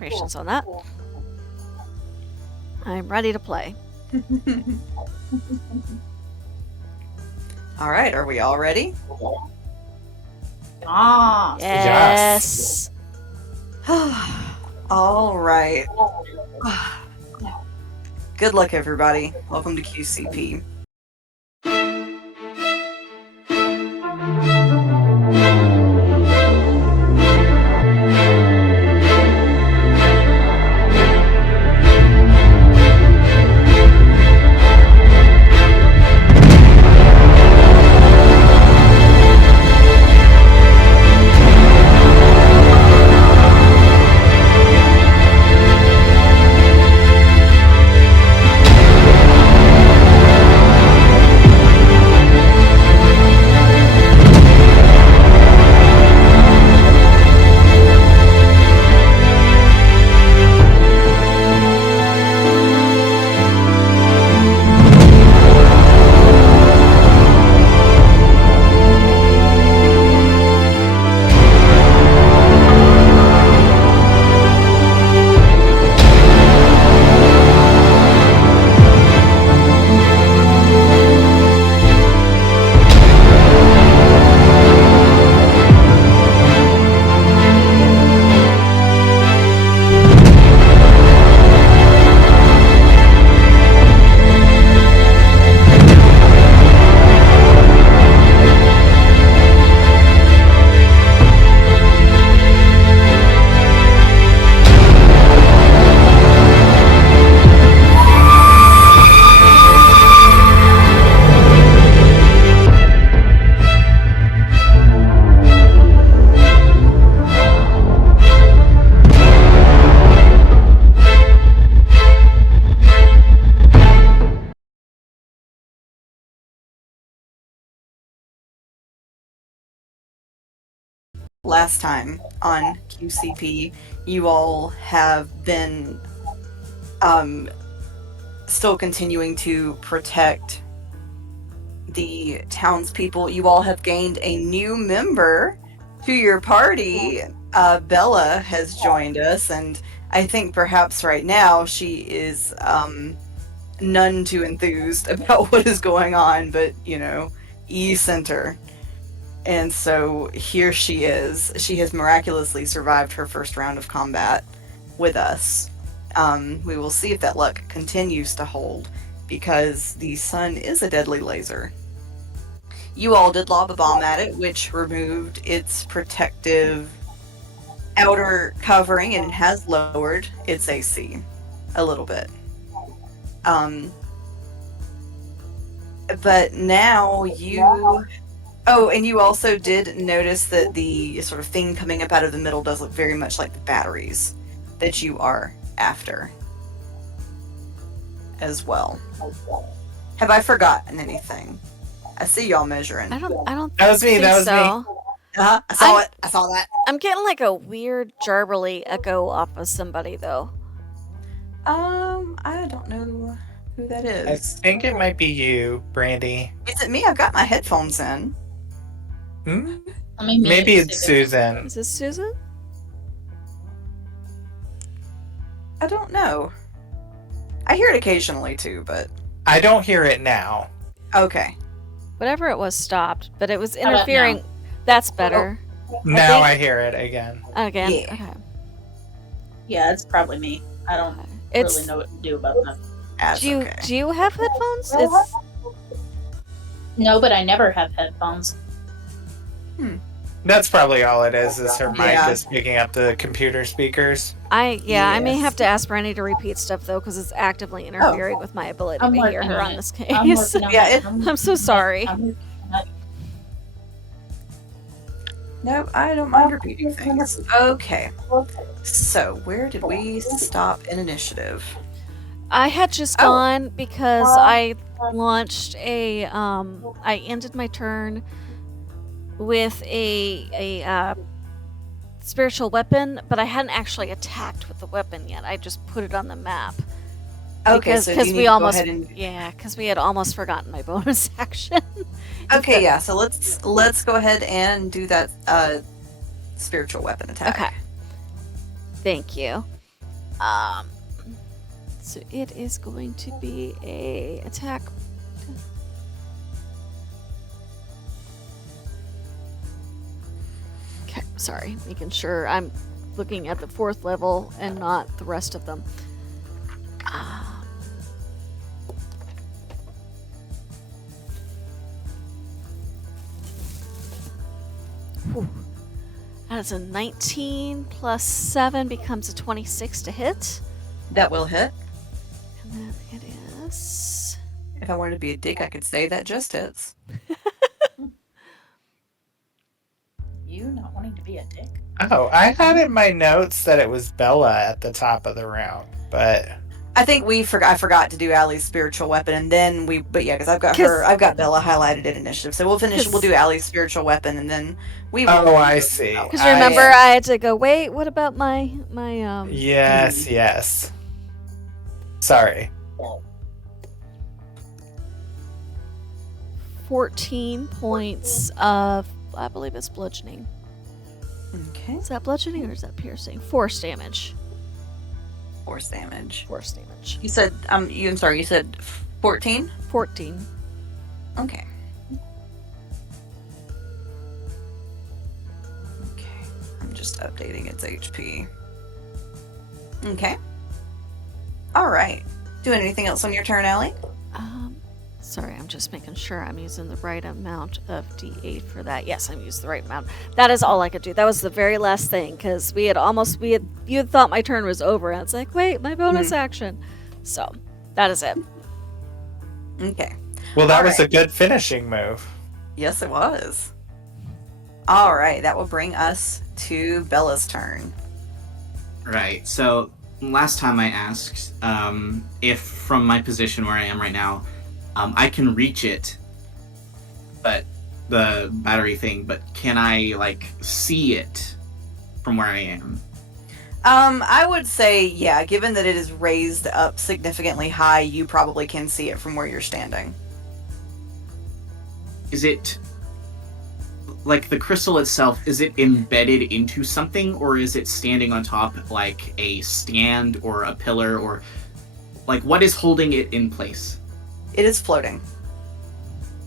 Patience on that. I'm ready to play. All right, are we all ready? Yes. All right. Good luck, everybody. Welcome to QCP. Last time on QCP, you all have been still continuing to protect the townspeople. You all have gained a new member to your party. Bella has joined us, and I think perhaps right now she is none too enthused about what is going on, but E-Center. And so here she is. She has miraculously survived her first round of combat with us. We will see if that luck continues to hold, because the sun is a deadly laser. You all did lob a bomb at it, which removed its protective outer covering, and it has lowered its AC a little bit. But now you... Oh, and you also did notice that the sort of thing coming up out of the middle does look very much like the batteries that you are after as well. Have I forgotten anything? I see y'all measuring. I don't That was me, think that was so. me. I saw it. I saw that. I'm getting like a weird jarbly echo off of somebody though. I don't know who that I is. think it might be you, Brandy. Is it me? I've got my headphones in. Hmm? Maybe it's Susan. Is this Susan? I don't know. I hear it occasionally too, but I don't hear it now. okay. Whatever it was stopped, but it was How about interfering. now? That's better. Now think- I hear it again. Again. Yeah. Okay. Yeah, it's probably me. I don't It's really know what to do about that. That's okay. do you have headphones? It's No, but I never have headphones. That's probably all it is her mic Yeah. is picking up the computer speakers. I may Yes. have to ask Brandy to repeat stuff though, because it's actively interfering with my ability I'm to hear working her on on it. this I'm case. working on Yeah, it. I'm so sorry. I'm working on it. No, I don't mind repeating things. Okay. So, where did we stop in initiative? I had just Oh. gone because I launched a I ended my turn with a spiritual weapon, but I hadn't actually attacked with the weapon yet. I just put it on the map. Okay, so because you need we to go almost ahead and... because we had almost forgotten my bonus action. Okay, yeah. So let's go ahead and do that spiritual weapon attack. Okay. Thank you. Um, so it is going to be a attack. Okay, sorry, making sure I'm looking at the 4th level and not the rest of them. Whew. That is a 19 plus 7 becomes a 26 to hit. That will hit. And then it is... If I wanted to be a dick, I could say that just hits. You not wanting to be a dick? Oh, I had in my notes that it was Bella at the top of the round, but I think I forgot to do Allie's spiritual weapon, and then but yeah, because I've got Bella highlighted in initiative, so we'll do Allie's spiritual weapon, and then we will. Oh, I see. Because remember, I had to go, wait, what about my Yes. Sorry. 14 points of, I believe it's bludgeoning. Okay. Is that bludgeoning or is that piercing? Force damage. Force damage. Force damage. You said I'm sorry. You said 14. 14. Okay. Okay. I'm just updating its HP. Okay. All right. Doing anything else on your turn, Allie? Sorry, I'm just making sure I'm using the right amount of D8 for that. Yes, I'm using the right amount. That is all I could do. That was the very last thing, because you had thought my turn was over, and it's like, wait, my bonus action. So, that is it. Okay. Well, that was a good finishing move. Yes, it was. All right, that will bring us to Bella's turn. Right, so last time I asked if from my position where I am right now, I can reach it, but the battery thing, but can I, like, see it from where I am? I would say, yeah, given that it is raised up significantly high, you probably can see it from where you're standing. Is it, like, the crystal itself, is it embedded into something, or is it standing on top, like, a stand or a pillar, or, like, what is holding it in place? It is floating.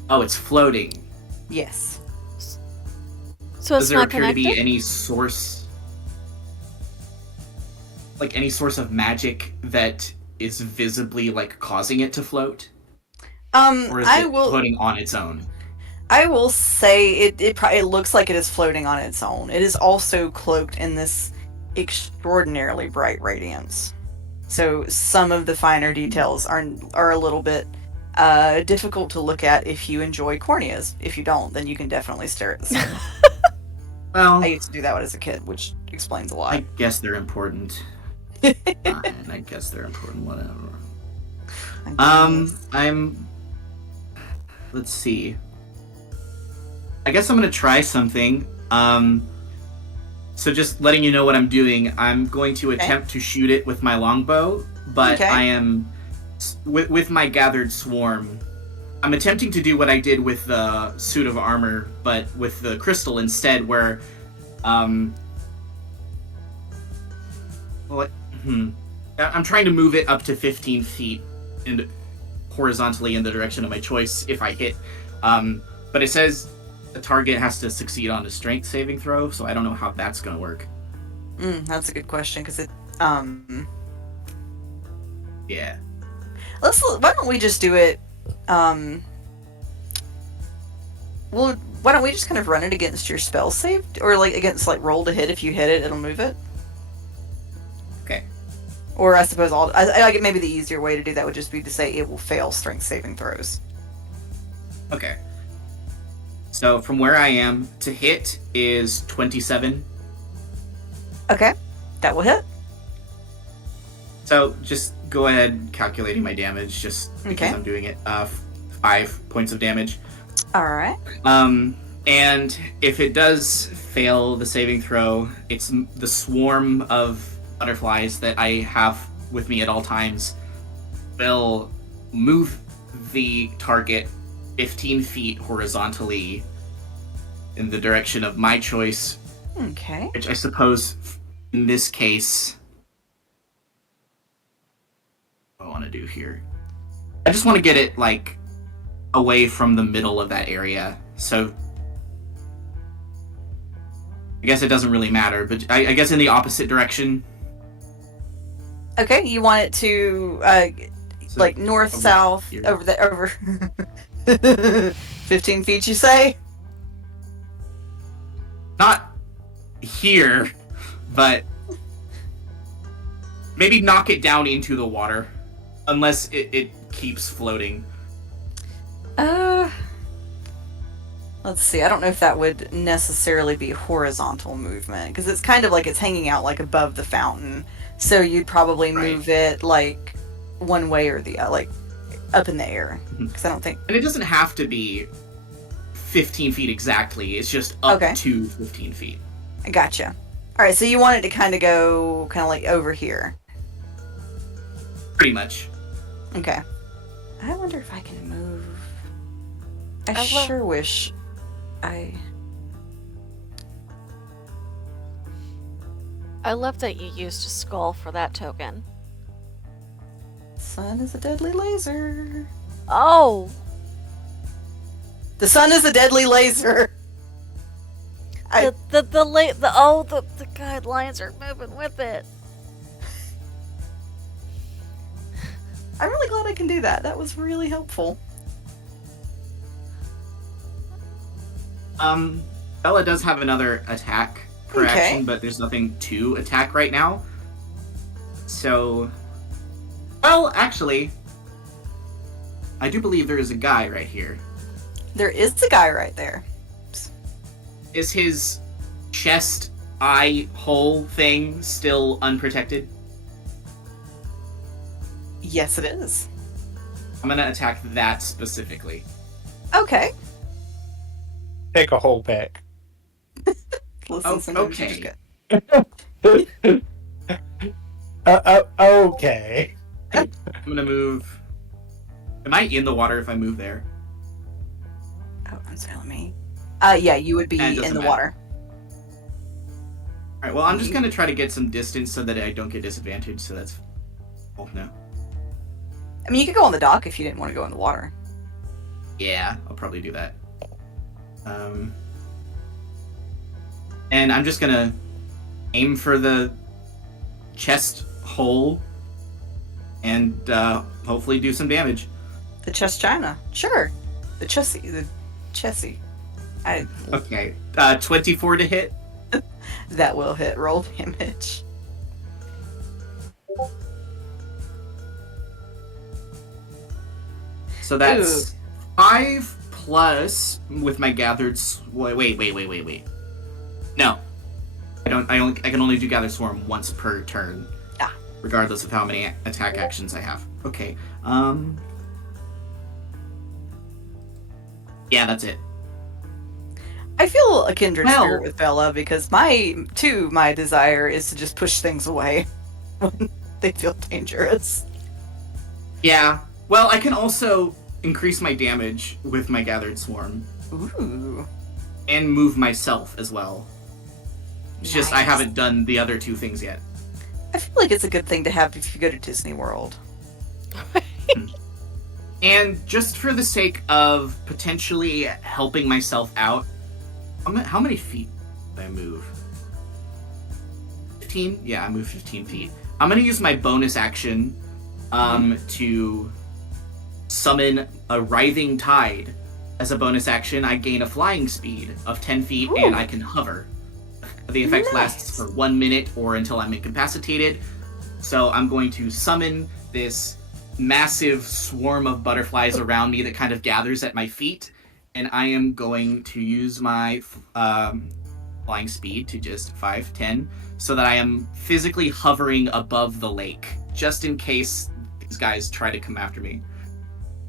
Oh, it's floating. Yes. So it's Does there not appear connected? to be any source, like any source of magic that is visibly, like, causing it to float? Or is it floating on its own? I will say it looks like it is floating on its own. It is also cloaked in this extraordinarily bright radiance. So some of the finer details are a little bit difficult to look at if you enjoy corneas. If you don't, then you can definitely stare at the sun. Well, I used to do that as a kid, which explains a lot. I guess they're important. Fine, I guess they're important, whatever. Let's see. I guess I'm gonna try something. So just letting you know what I'm doing, I'm going to attempt to shoot it with my longbow, but I am, with my gathered swarm, I'm attempting to do what I did with the suit of armor, but with the crystal instead, where, I'm trying to move it up to 15 feet and horizontally in the direction of my choice if I hit. But it says the target has to succeed on a strength saving throw, so I don't know how that's going to work. That's a good question, because it, Yeah. why don't we just do it, why don't we just kind of run it against your spell save? Or, like, against, like, roll to hit. If you hit it, it'll move it. Okay. Or I suppose I maybe the easier way to do that would just be to say it will fail strength saving throws. Okay. So from where I am, to hit is 27. Okay, that will hit. So just go ahead calculating my damage, just because Okay. I'm doing it. 5 points of damage. Alright. And if it does fail the saving throw, it's the swarm of butterflies that I have with me at all times will move the target 15 feet horizontally in the direction of my choice, Okay. which I suppose in this case do here. I just want to get it, like, away from the middle of that area. So I guess it doesn't really matter, but I guess in the opposite direction. Okay, you want it to So like north, south, here. over 15 feet, you say? Not here, but maybe knock it down into the water, unless it keeps floating. Let's see. I don't know if that would necessarily be horizontal movement, because it's kind of like it's hanging out like above the fountain. So you'd probably move it like one way or the other, like up in the air. Because I don't think. And it doesn't have to be 15 feet exactly. It's just up Okay. to 15 feet. I gotcha. All right, so you want it to kind of go kind of like over here. Pretty much. Okay. I wonder if I can move. I I love- sure wish I. I love that you used a skull for that token. Sun is a deadly laser. Oh, The sun is a deadly laser. the guidelines are moving with it. I'm really glad I can do that. That was really helpful. Bella does have another attack per Okay. action, but there's nothing to attack right now. So, well, actually, I do believe there is a guy right here. There is the guy right there. Is his chest eye hole thing still unprotected? Yes, it is. I'm gonna attack that specifically. Okay. Take a whole pick. Listen, Oh, sometimes you okay. just Okay. I'm gonna move. Am I in the water if I move there? Oh, I'm sorry, let me. Yeah, you would be And it in doesn't the matter. water. Alright, well, I'm just gonna try to get some distance so that I don't get disadvantaged, so that's. Oh, no. I mean, you could go on the dock if you didn't want to go in the water. Yeah, I'll probably do that. And I'm just gonna aim for the chest hole and hopefully do some damage. The chest china. Sure. The chessie. The chessie. Okay, 24 to hit. That will hit. Roll damage. So that's 5 plus with my gathered. Wait. No, I can only do gathered swarm once per turn. Ah. Regardless of how many attack actions I have. Okay. Yeah, that's it. I feel a kindred Well- spirit with Bella because my desire is to just push things away when they feel dangerous. Yeah. Well, I can also increase my damage with my gathered swarm Ooh. and move myself as well. It's just I Nice. haven't done the other 2 things yet. I feel like it's a good thing to have if you go to Disney World. And just for the sake of potentially helping myself out, how many feet did I move? 15? Yeah, I moved 15 feet. I'm gonna use my bonus action to summon a writhing tide. As a bonus action, I gain a flying speed of 10 feet and Ooh. I can hover. The effect Nice. lasts for 1 minute or until I'm incapacitated. So I'm going to summon this massive swarm of butterflies around me that kind of gathers at my feet, and I am going to use my flying speed to just 5, 10, so that I am physically hovering above the lake, just in case these guys try to come after me.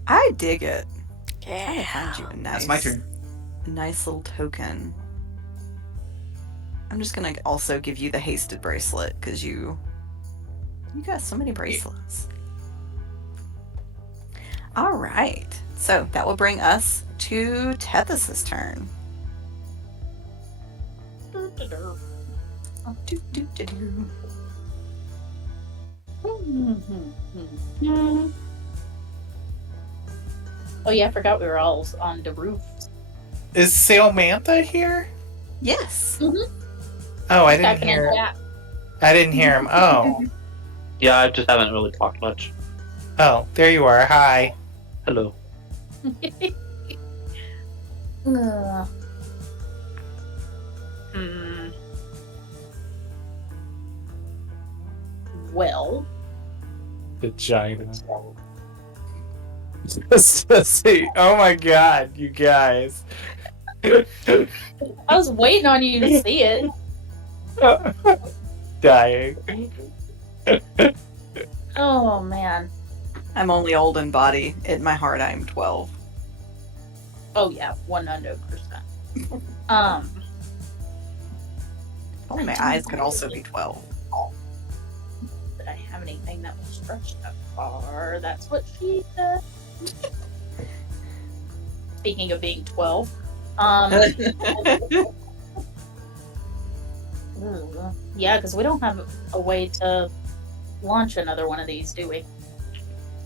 I dig it. Yeah. I found you a nice, That's my turn. nice little token. I'm just gonna also give you the hasted bracelet because you got so many bracelets. All right, so that will bring us to Tethys's turn. Mm-hmm. Oh yeah, I forgot we were all on the roof. Is Samantha here? Yes. Oh, I He's didn't typing in hear. chat. I didn't hear him. Oh, Yeah, I just haven't really talked much. oh, there you are. Hi. Hello. Ugh. Hmm. Well, Vagina. See, oh my god, you guys. I was waiting on you to see it. Dying. Oh man. I'm only old in body. In my heart, I am 12. Oh yeah, 100%. Only my eyes could also be 12. Did I have anything that was stretched that far? That's what she said. Speaking of being 12, yeah, because we don't have a way to launch another one of these, do we?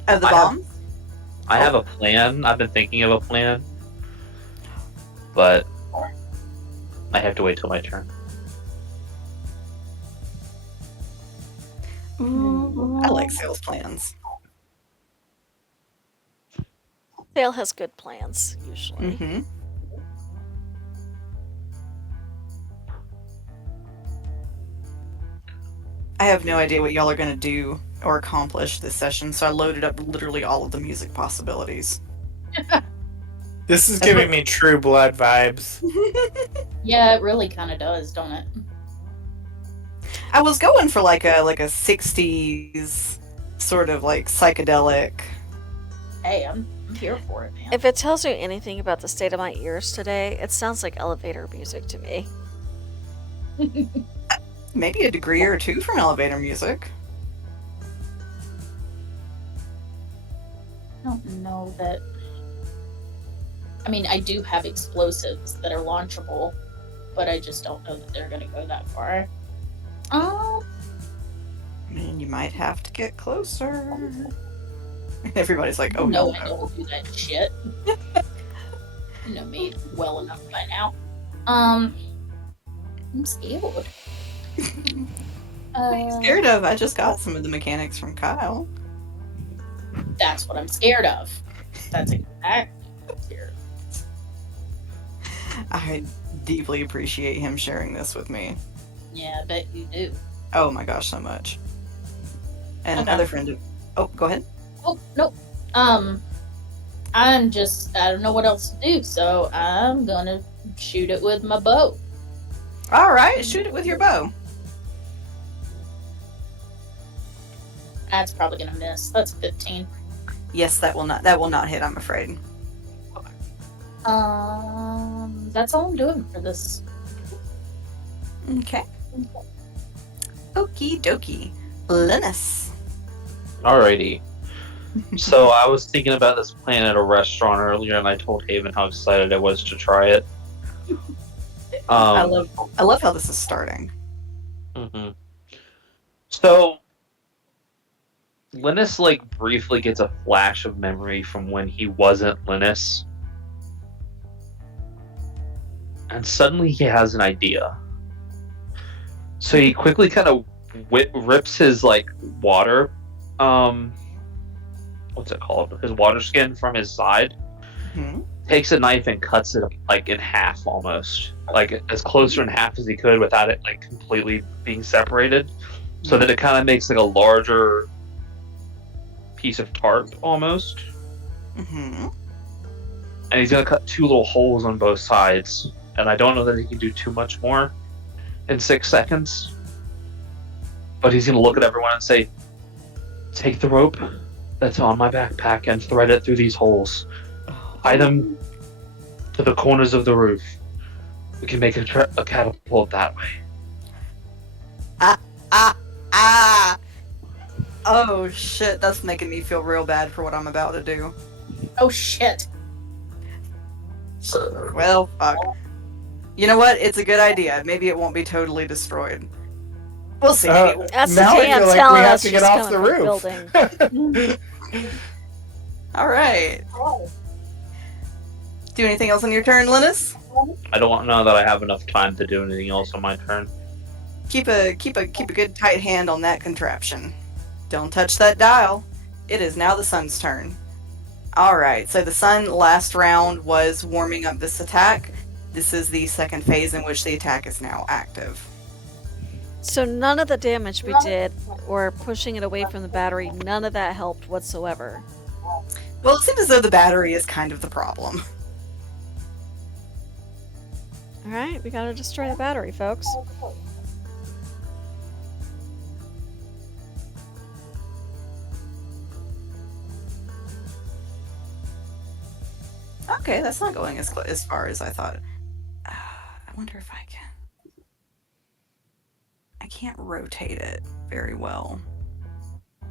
Of the I have- bombs? I have a plan. I've been thinking of a plan, but I have to wait till my turn. I like sales plans. Dale has good plans, usually. Mm-hmm. I have no idea what y'all are going to do or accomplish this session, so I loaded up literally all of the music possibilities. This is giving me True Blood vibes. Yeah, it really kind of does, don't it? I was going for like a 60s sort of like psychedelic. Hey, I'm here for it, man. If it tells you anything about the state of my ears today, it sounds like elevator music to me. Maybe a degree or two from elevator music. I don't know that. I mean, I do have explosives that are launchable, but I just don't know that they're going to go that far. I mean, you might have to get closer. Everybody's like, oh no, no. I don't do that shit. You know me well enough by now. I'm scared. What are you scared of? I just got some of the mechanics from Kyle. That's what I'm scared of. That's exactly what I'm scared of. I deeply appreciate him sharing this with me. Yeah, I bet you do. Oh my gosh, so much. And Okay. another friend of... Oh, go ahead. Oh, no. I don't know what else to do, so I'm gonna shoot it with my bow. Alright, shoot it with your bow. That's probably gonna miss. That's 15. Yes, that will not hit, I'm afraid. That's all I'm doing for this. Okay. Okie dokie. Linus. Alrighty. So I was thinking about this plan at a restaurant earlier, and I told Haven how excited I was to try it. I love how this is starting. Mhm. So Linus briefly gets a flash of memory from when he wasn't Linus, and suddenly he has an idea. So he quickly kind of rips his water, what's it called? His water skin from his side. Hmm. Takes a knife and cuts it in half, almost as closer in half as he could without it completely being separated, so that it kind of makes a larger piece of tarp almost. Mm-hmm. And he's gonna cut 2 little holes on both sides. And I don't know that he can do too much more in 6 seconds. But he's gonna look at everyone and say, "Take the rope that's on my backpack and thread it through these holes. Tie them to the corners of the roof. We can make a catapult that way." Oh shit, that's making me feel real bad for what I'm about to do. Oh shit. Well, fuck. You know what? It's a good idea. Maybe it won't be totally destroyed. We'll see. Anyway. That's now the I feel DM like telling we have us to she's get off coming the from roof. All right. Do anything else on your turn, Linus? I don't know that I have enough time to do anything else on my turn. Keep a good tight hand on that contraption. Don't touch that dial. It is now the sun's turn. Alright, so the sun last round was warming up this attack. This is the second phase in which the attack is now active. So none of the damage we did, or pushing it away from the battery, none of that helped whatsoever. Well, it seems as though the battery is kind of the problem. Alright, we gotta destroy the battery, folks. Okay, that's not going as far as I thought. I wonder if I can. I can't rotate it very well. I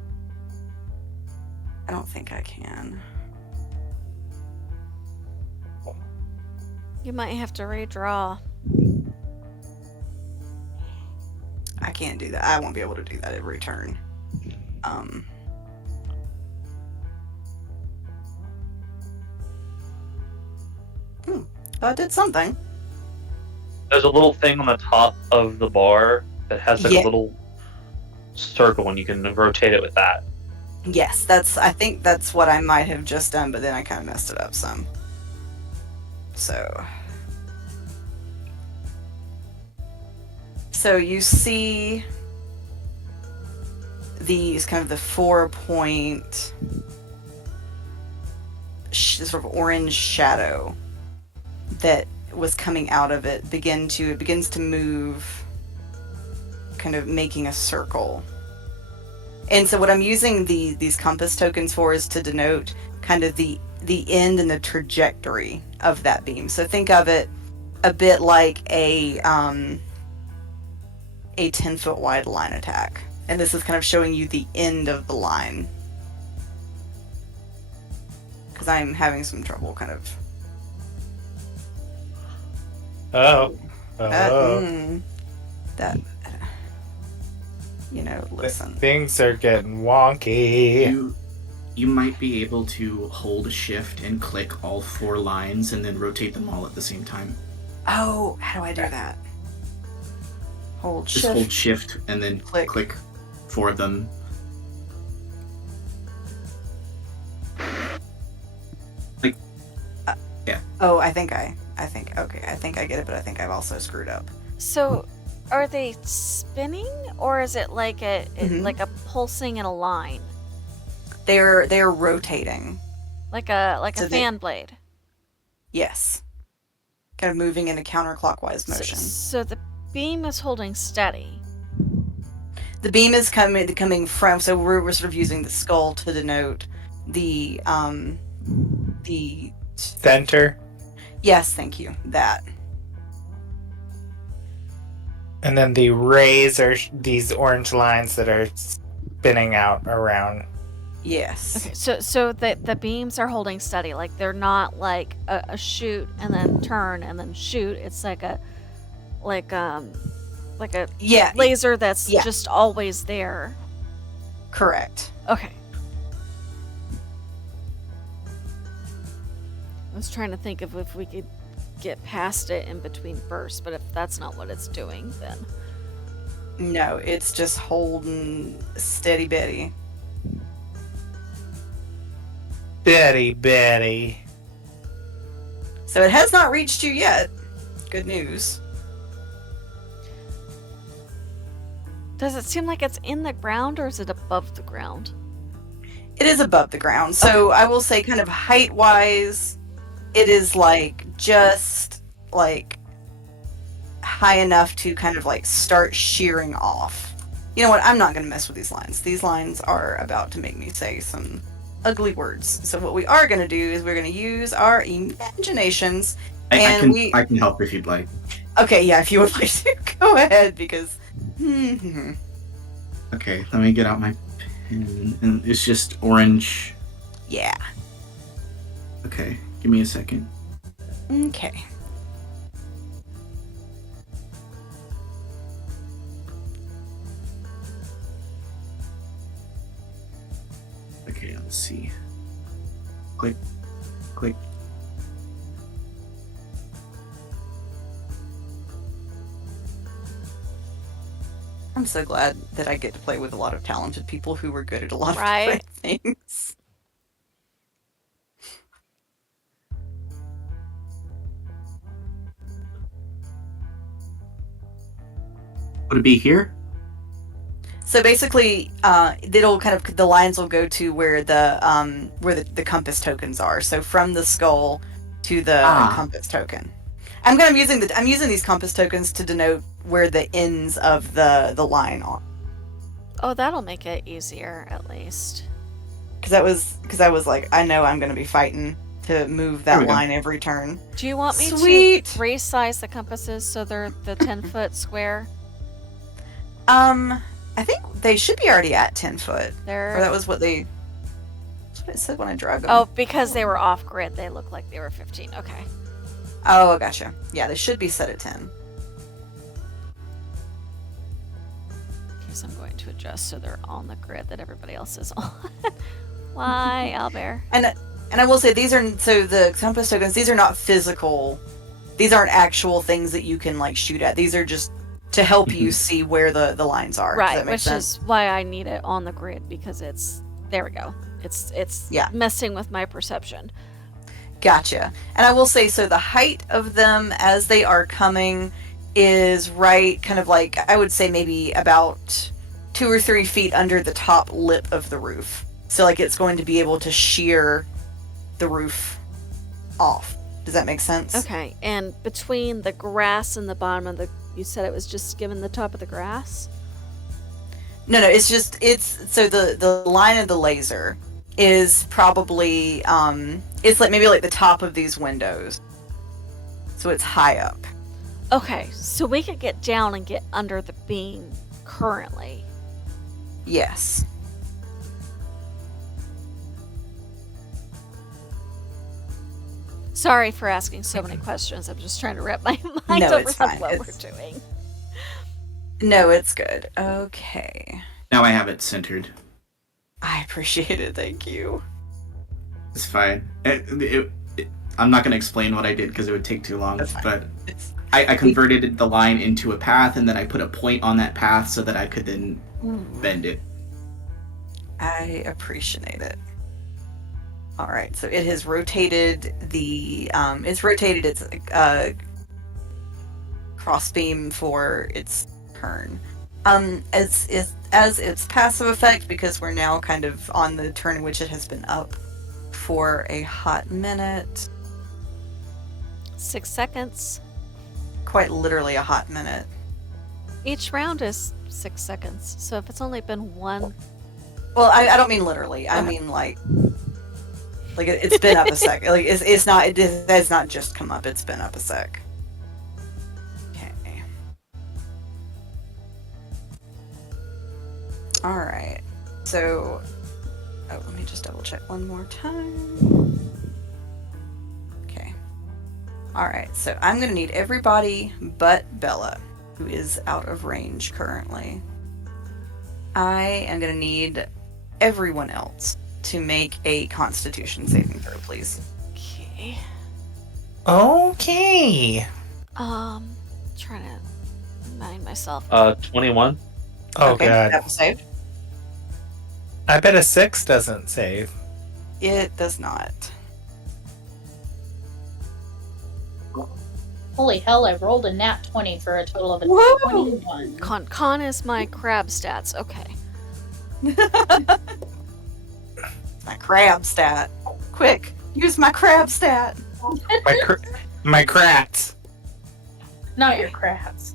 don't think I can. You might have to redraw. I can't do that. I won't be able to do that every turn. I did something. There's a little thing on the top of the bar that has like Yeah. a little circle, and you can rotate it with that. Yes, I think that's what I might have just done, but then I kind of messed it up some. So you see these kind of the 4-point sort of orange shadow that was coming out of it begins to move, kind of making a circle. And so what I'm using these compass tokens for is to denote kind of the end and the trajectory of that beam. So think of it a bit like a 10-foot wide line attack. And this is kind of showing you the end of the line. Because I'm having some trouble kind of... Oh. that... listen. Things are getting wonky. You might be able to hold shift and click all 4 lines and then rotate them all at the same time. Oh, how do I do that? Just hold shift and then click 4 of them. Yeah. Oh, I think I get it, but I think I've also screwed up. So, are they spinning, or is it like Mhm. like a pulsing in a line, They're rotating. like a So fan blade? Yes. Kind of moving in a counterclockwise motion. So the beam is holding steady. The beam is coming from, so we're sort of using the skull to denote the Center. yes, thank you. That. And then the rays are these orange lines that are spinning out around. Yes. Okay, so the beams are holding steady, like they're not like a shoot and then turn and then shoot. It's like a Yeah, laser that's Yeah. just always there. correct. Okay. I was trying to think of if we could get past it in between bursts, but if that's not what it's doing, then No, it's just holding steady Betty. Betty. So it has not reached you yet. Good news. does it seem like it's in the ground or is it above the ground? It is above the ground. So I will say kind of height-wise, it is like just like high enough to kind of like start shearing off. You know what? I'm not going to mess with these lines. These lines are about to make me say some ugly words. So what we are going to do is we're going to use our imaginations. I can help if you'd like. Okay, yeah, if you would like to, go ahead, because... Okay, let me get out my pen. And it's just orange. Yeah. Okay, give me a second. Okay. Okay, let's see. Click, click. I'm so glad that I get to play with a lot of talented people who were good at a lot of Right. different things. Would it be here? So basically, it'll kind of the lines will go to where the compass tokens are. So from the skull to the compass token. I'm using these compass tokens to denote where the ends of the line are. Oh, that'll make it easier, at least. Because I was like, I know I'm going to be fighting to move There that we go. line every turn. Do you want me Sweet. to resize the compasses so they're the 10-foot square? I think they should be already at 10 foot. They're... Or that's what it said when I drug them. Oh, because they were off grid, they look like they were 15. Okay. Oh, I gotcha. Yeah, they should be set at 10. Because I'm going to adjust so they're on the grid that everybody else is on. Why, Owlbear? And I will say the compass tokens, these are not physical. These aren't actual things that you can like shoot at. These are just to help you see where the lines are. Right, Does that make which sense? is why I need it on the grid, because it's there we go. It's Yeah. messing with my perception. Gotcha. And I will say, so the height of them as they are coming is right, kind of like, I would say maybe about 2 or 3 feet under the top lip of the roof. So like it's going to be able to shear the roof off. Does that make sense? Okay, and between the grass and the bottom of the, you said it was just given the top of the grass? No, it's so the line of the laser is probably it's like maybe like the top of these windows. So it's high up. Okay, so we could get down and get under the beam currently. Yes. Sorry for asking so many questions. I'm just trying to wrap my mind No, over it's fine. what we're doing. No, it's good. Okay. Now I have it centered. I appreciate it. Thank you. It's fine. I'm not going to explain what I did because it would take too long. That's fine. But It's, I converted the line into a path, and then I put a point on that path so that I could then bend it. I appreciate it. All right, so it has rotated its crossbeam for its turn. As its passive effect, because we're now kind of on the turn in which it has been up for a hot minute. 6 seconds. Quite literally a hot minute. Each round is 6 seconds. So if it's only been one... Well, I don't mean literally. I mean like it's been up a sec. Like it has not just come up. It's been up a sec. Okay. All right. So, let me just double check one more time. Okay. All right. So I'm gonna need everybody but Bella, who is out of range currently. I am gonna need everyone else to make a Constitution saving throw, please. Okay. Okay. Trying to remind myself. 21. Oh Okay, god. that will save. I bet a 6 doesn't save. It does not. Holy hell, I rolled a nat 20 for a total of a Whoa! 21. Con is my crab stats. Okay. My crab stat. Quick, use my crab stat. My crats. Not your crabs.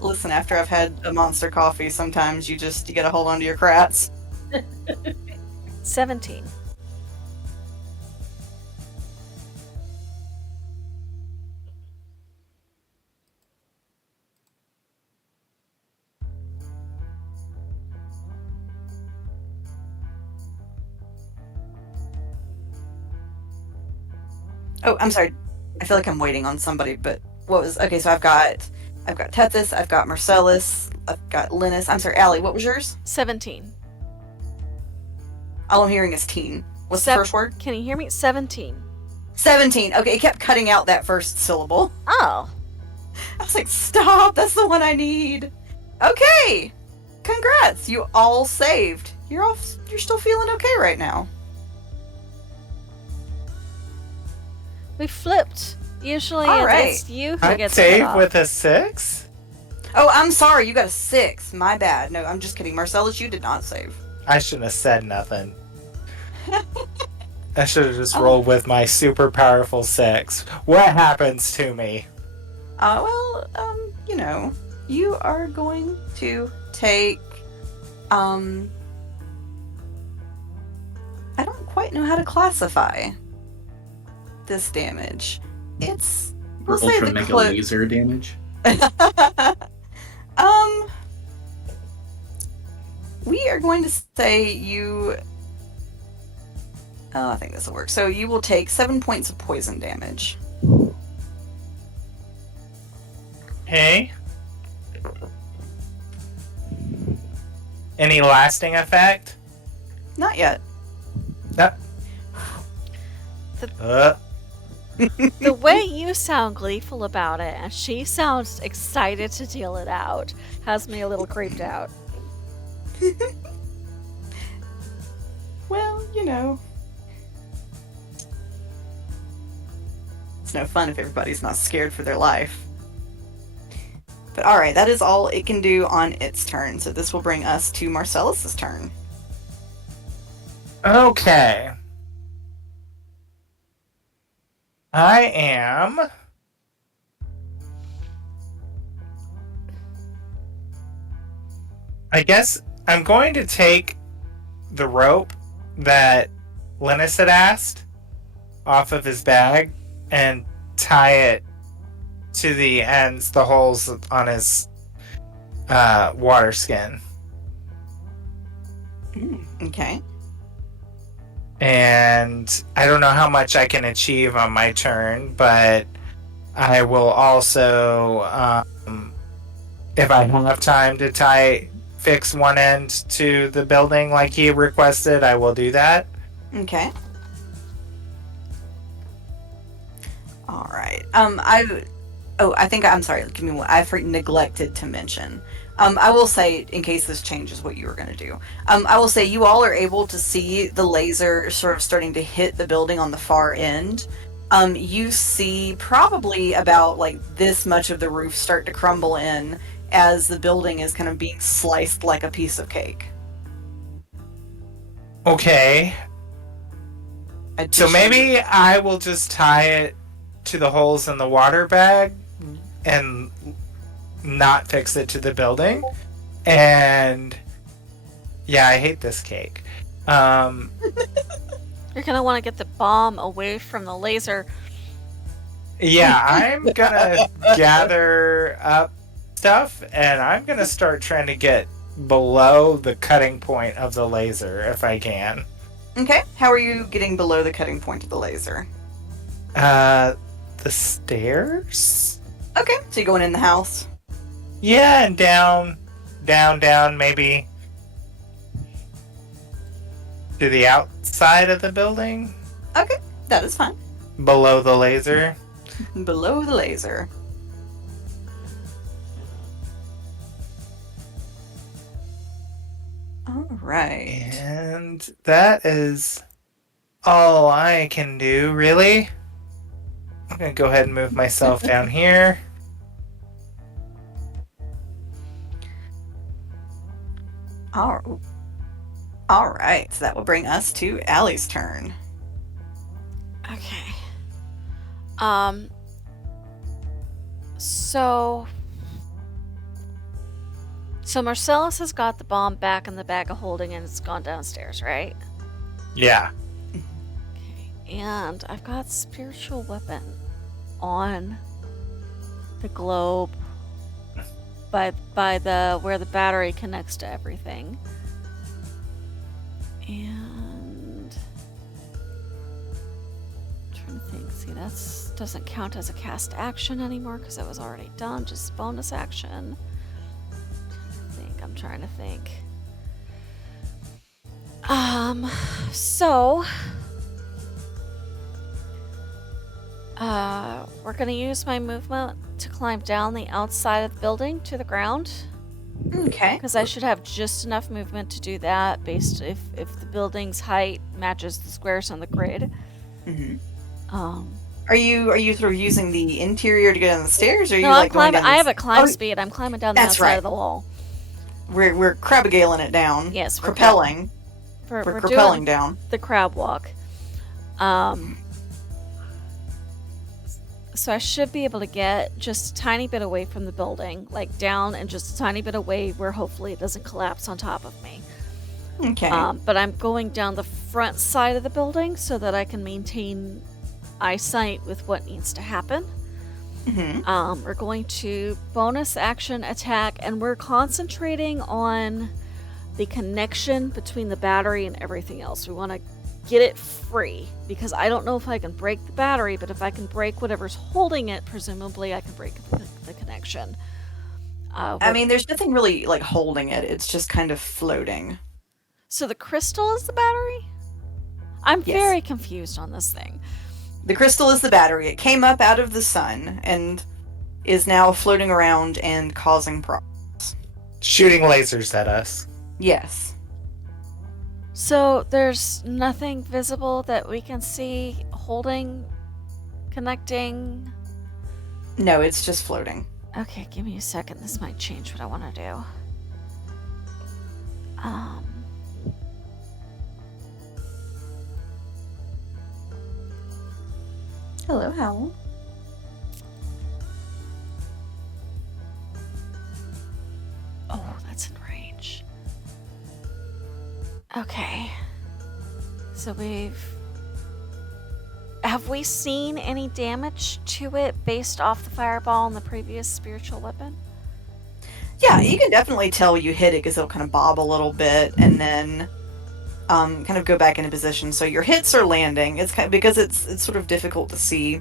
Listen, after I've had a monster coffee, sometimes you gotta hold on to your crats. 17. Oh, I'm sorry. I feel like I'm waiting on somebody, but okay, so I've got Tethys, I've got Marcellus, I've got Linus. I'm sorry, Allie, what was yours? 17. All I'm hearing is teen. What's the first word? Can you hear me? 17. 17. Okay, it kept cutting out that first syllable. Oh. I was like, stop, that's the one I need. Okay. Congrats. You all saved. You're still feeling okay right now. We flipped. Usually All right. it's you who I gets cut save off. with a 6? Oh, I'm sorry. You got a 6. My bad. No, I'm just kidding. Marcellus, you did not save. I shouldn't have said nothing. I should have just Oh. rolled with my super powerful 6. What happens to me? You are going to take, I don't quite know how to classify this damage. It's, we'll say Ultra the mega laser damage. We are going to say you. Oh, I think this will work. So you will take 7 points of poison damage. Hey? Any lasting effect? Not yet. No. The way you sound gleeful about it, and she sounds excited to deal it out, has me a little creeped out. Well, it's no fun if everybody's not scared for their life. But alright, that is all it can do on its turn. So this will bring us to Marcellus's turn. Okay. I am... I guess I'm going to take the rope that Linus had asked off of his bag and tie it to the ends, the holes on his water skin. Okay. And I don't know how much I can achieve on my turn, but I will also, if I have time to fix one end to the building like he requested, I will do that. Okay. All right. I'm sorry. Give me one. I've neglected to mention. I will say, in case this changes what you were going to do, I will say you all are able to see the laser sort of starting to hit the building on the far end. You see probably about like this much of the roof start to crumble in as the building is kind of being sliced like a piece of cake. Okay. So Addition- maybe I will just tie it to the holes in the water bag and not fix it to the building. And yeah, I hate this cake. You're gonna want to get the bomb away from the laser. Yeah, I'm gonna gather up stuff and I'm gonna start trying to get below the cutting point of the laser if I can. Okay. How are you getting below the cutting point of the laser? The stairs? Okay. So you're going in the house? Yeah, and down, maybe to the outside of the building, Okay. That is fine. below the laser. Below the laser. All right. And that is all I can do, really. I'm gonna go ahead and move myself down here. All right. So that will bring us to Allie's turn. Okay. So Marcellus has got the bomb back in the bag of holding and it's gone downstairs, right? Yeah. Okay. And I've got spiritual weapon on the globe by the where the battery connects to everything. And I'm trying to think. See, that doesn't count as a cast action anymore because it was already done. Just bonus action. I'm trying to think. So we're gonna use my movement to climb down the outside of the building to the ground. Okay. Because I should have just enough movement to do that based if the building's height matches the squares on the grid. Hmm. Um, Are you sort of using the interior to get on the stairs, or are no, you I'm like going climbing. down? I have a climb Oh, speed. I'm climbing down the that's outside right. of the wall. We're crabagaling it down. Yes, we're propelling. We're propelling doing down. the crab walk. So I should be able to get just a tiny bit away from the building, like down and just a tiny bit away where hopefully it doesn't collapse on top of me. Okay. But I'm going down the front side of the building so that I can maintain eyesight with what needs to happen. Mm-hmm. We're going to bonus action attack, and we're concentrating on the connection between the battery and everything else. We want to get it free, because I don't know if I can break the battery, but if I can break whatever's holding it, presumably I can break the connection. I mean, there's nothing really like holding it. It's just kind of floating. So the crystal is the battery? I'm Yes. very confused on this thing. The crystal is the battery. It came up out of the sun and is now floating around and causing problems. Shooting lasers at us. Yes. So there's nothing visible that we can see holding, connecting. No, it's just floating. Okay, give me a second. This might change what I want to do. Hello, Howell. Oh, that's in range. Okay. So have we seen any damage to it based off the fireball and the previous spiritual weapon? Yeah, you can definitely tell you hit it because it'll kind of bob a little bit and then kind of go back into position. So your hits are landing. It's kind of, because it's sort of difficult to see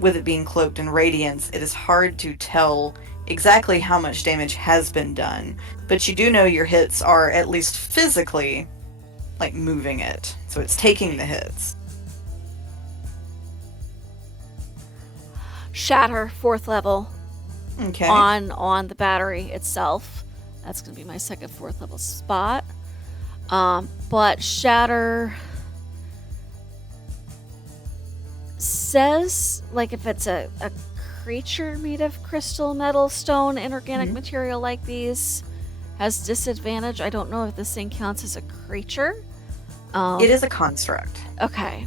with it being cloaked in radiance. It is hard to tell exactly how much damage has been done, but you do know your hits are at least physically like moving it. So it's taking the hits. Shatter, 4th level. Okay. On the battery itself. That's going to be my second 4th level spot. But Shatter says, like, if it's a creature made of crystal, metal, stone, inorganic material like these, has disadvantage. I don't know if this thing counts as a creature. It is a construct. Okay.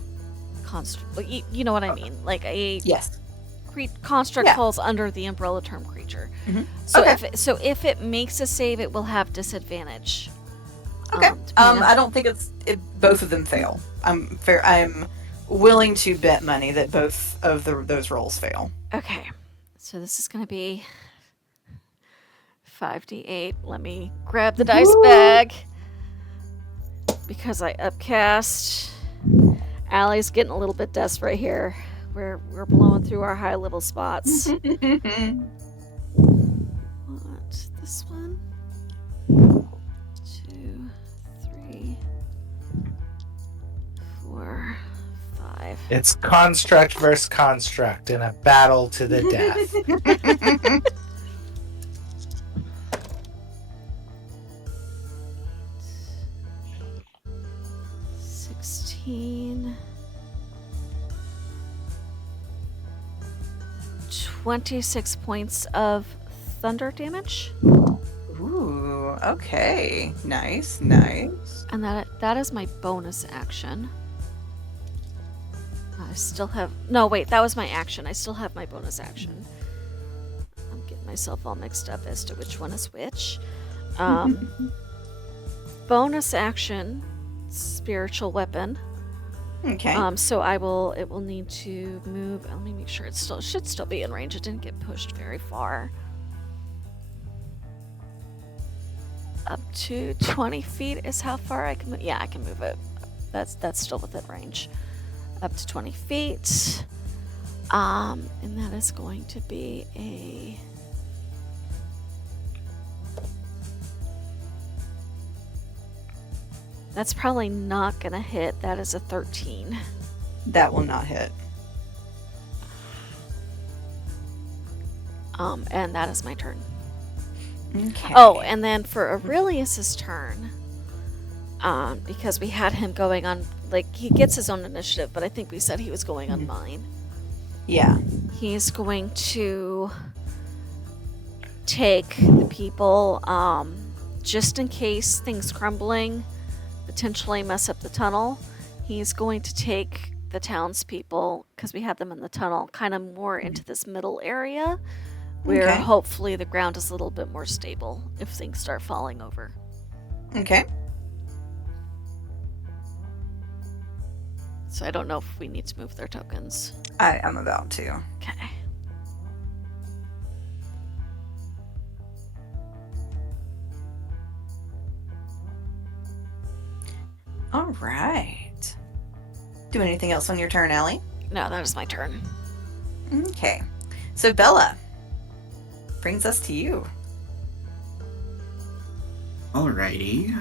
You know what I mean. Like a Yes. construct falls under the umbrella term creature. Mhm. So Okay. if it makes a save, it will have disadvantage. Okay. depending on- I don't think both of them fail. I'm willing to bet money that both of those rolls fail. Okay. So this is going to be 5d8. Let me grab the dice bag because I upcast. Allie's getting a little bit desperate here. We're blowing through our high level spots. What? This one? 2, 3, 4, 5. It's construct versus construct in a battle to the death. 16. 26 points of thunder damage. Ooh, okay. Nice. And that is my bonus action. I still have... No, wait, that was my action. I still have my bonus action. I'm getting myself all mixed up as to which one is which. Bonus action, spiritual weapon. Okay. So it will need to move. Let me make sure it should still be in range. It didn't get pushed very far. Up to 20 feet is how far I can move. Yeah, I can move it. That's still within range. Up to 20 feet. And that is going to be a... That's probably not gonna hit. That is a 13. That will not hit. And that is my turn. Okay. Oh, and then for Aurelius's turn, because we had him going on, like, he gets his own initiative, but I think we said he was going on mine. Yeah. He's going to take the people, just in case things crumbling potentially mess up the tunnel. He's going to take the townspeople, because we had them in the tunnel, kind of more into this middle area, where Okay. hopefully the ground is a little bit more stable if things start falling over. Okay. So I don't know if we need to move their tokens. I am about to. Okay. All right. Do anything else on your turn, Allie? No, that is my turn. Okay. So Bella brings us to you. Alrighty.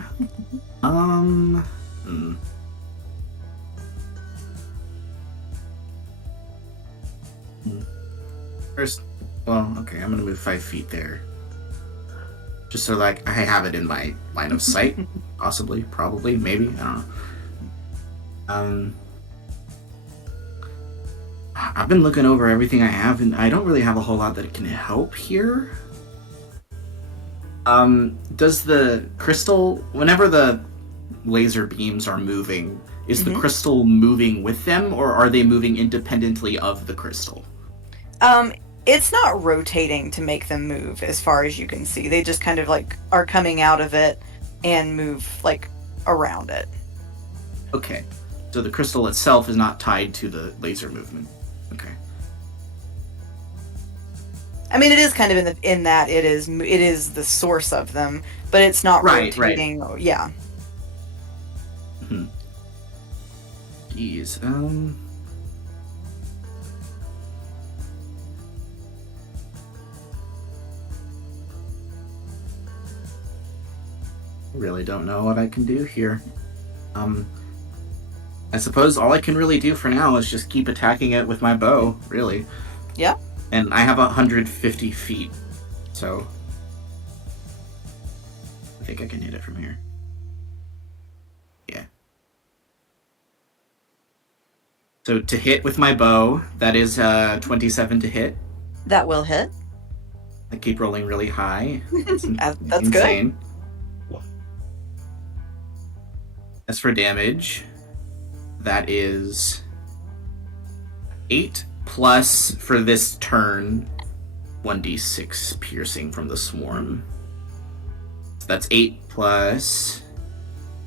First, well, okay, I'm gonna move 5 feet there. Just so, like, I have it in my line of sight. Possibly, probably, maybe, I don't know. I've been looking over everything I have, and I don't really have a whole lot that can help here. Does the crystal, whenever the laser beams are moving, is the crystal moving with them, or are they moving independently of the crystal? It's not rotating to make them move as far as you can see. They just kind of like are coming out of it and move like around it. Okay. So the crystal itself is not tied to the laser movement. Okay. I mean, it is kind of in that it is the source of them, but it's not rotating. Right. Yeah. Jeez. Really don't know what I can do here. I suppose all I can really do for now is just keep attacking it with my bow, really. Yeah. And I have 150 feet, so I think I can hit it from here. Yeah. So to hit with my bow, that is 27 to hit. That will hit. I keep rolling really high. That's insane. good. As for damage, that is 8 plus for this turn 1d6 piercing from the swarm. So that's 8 plus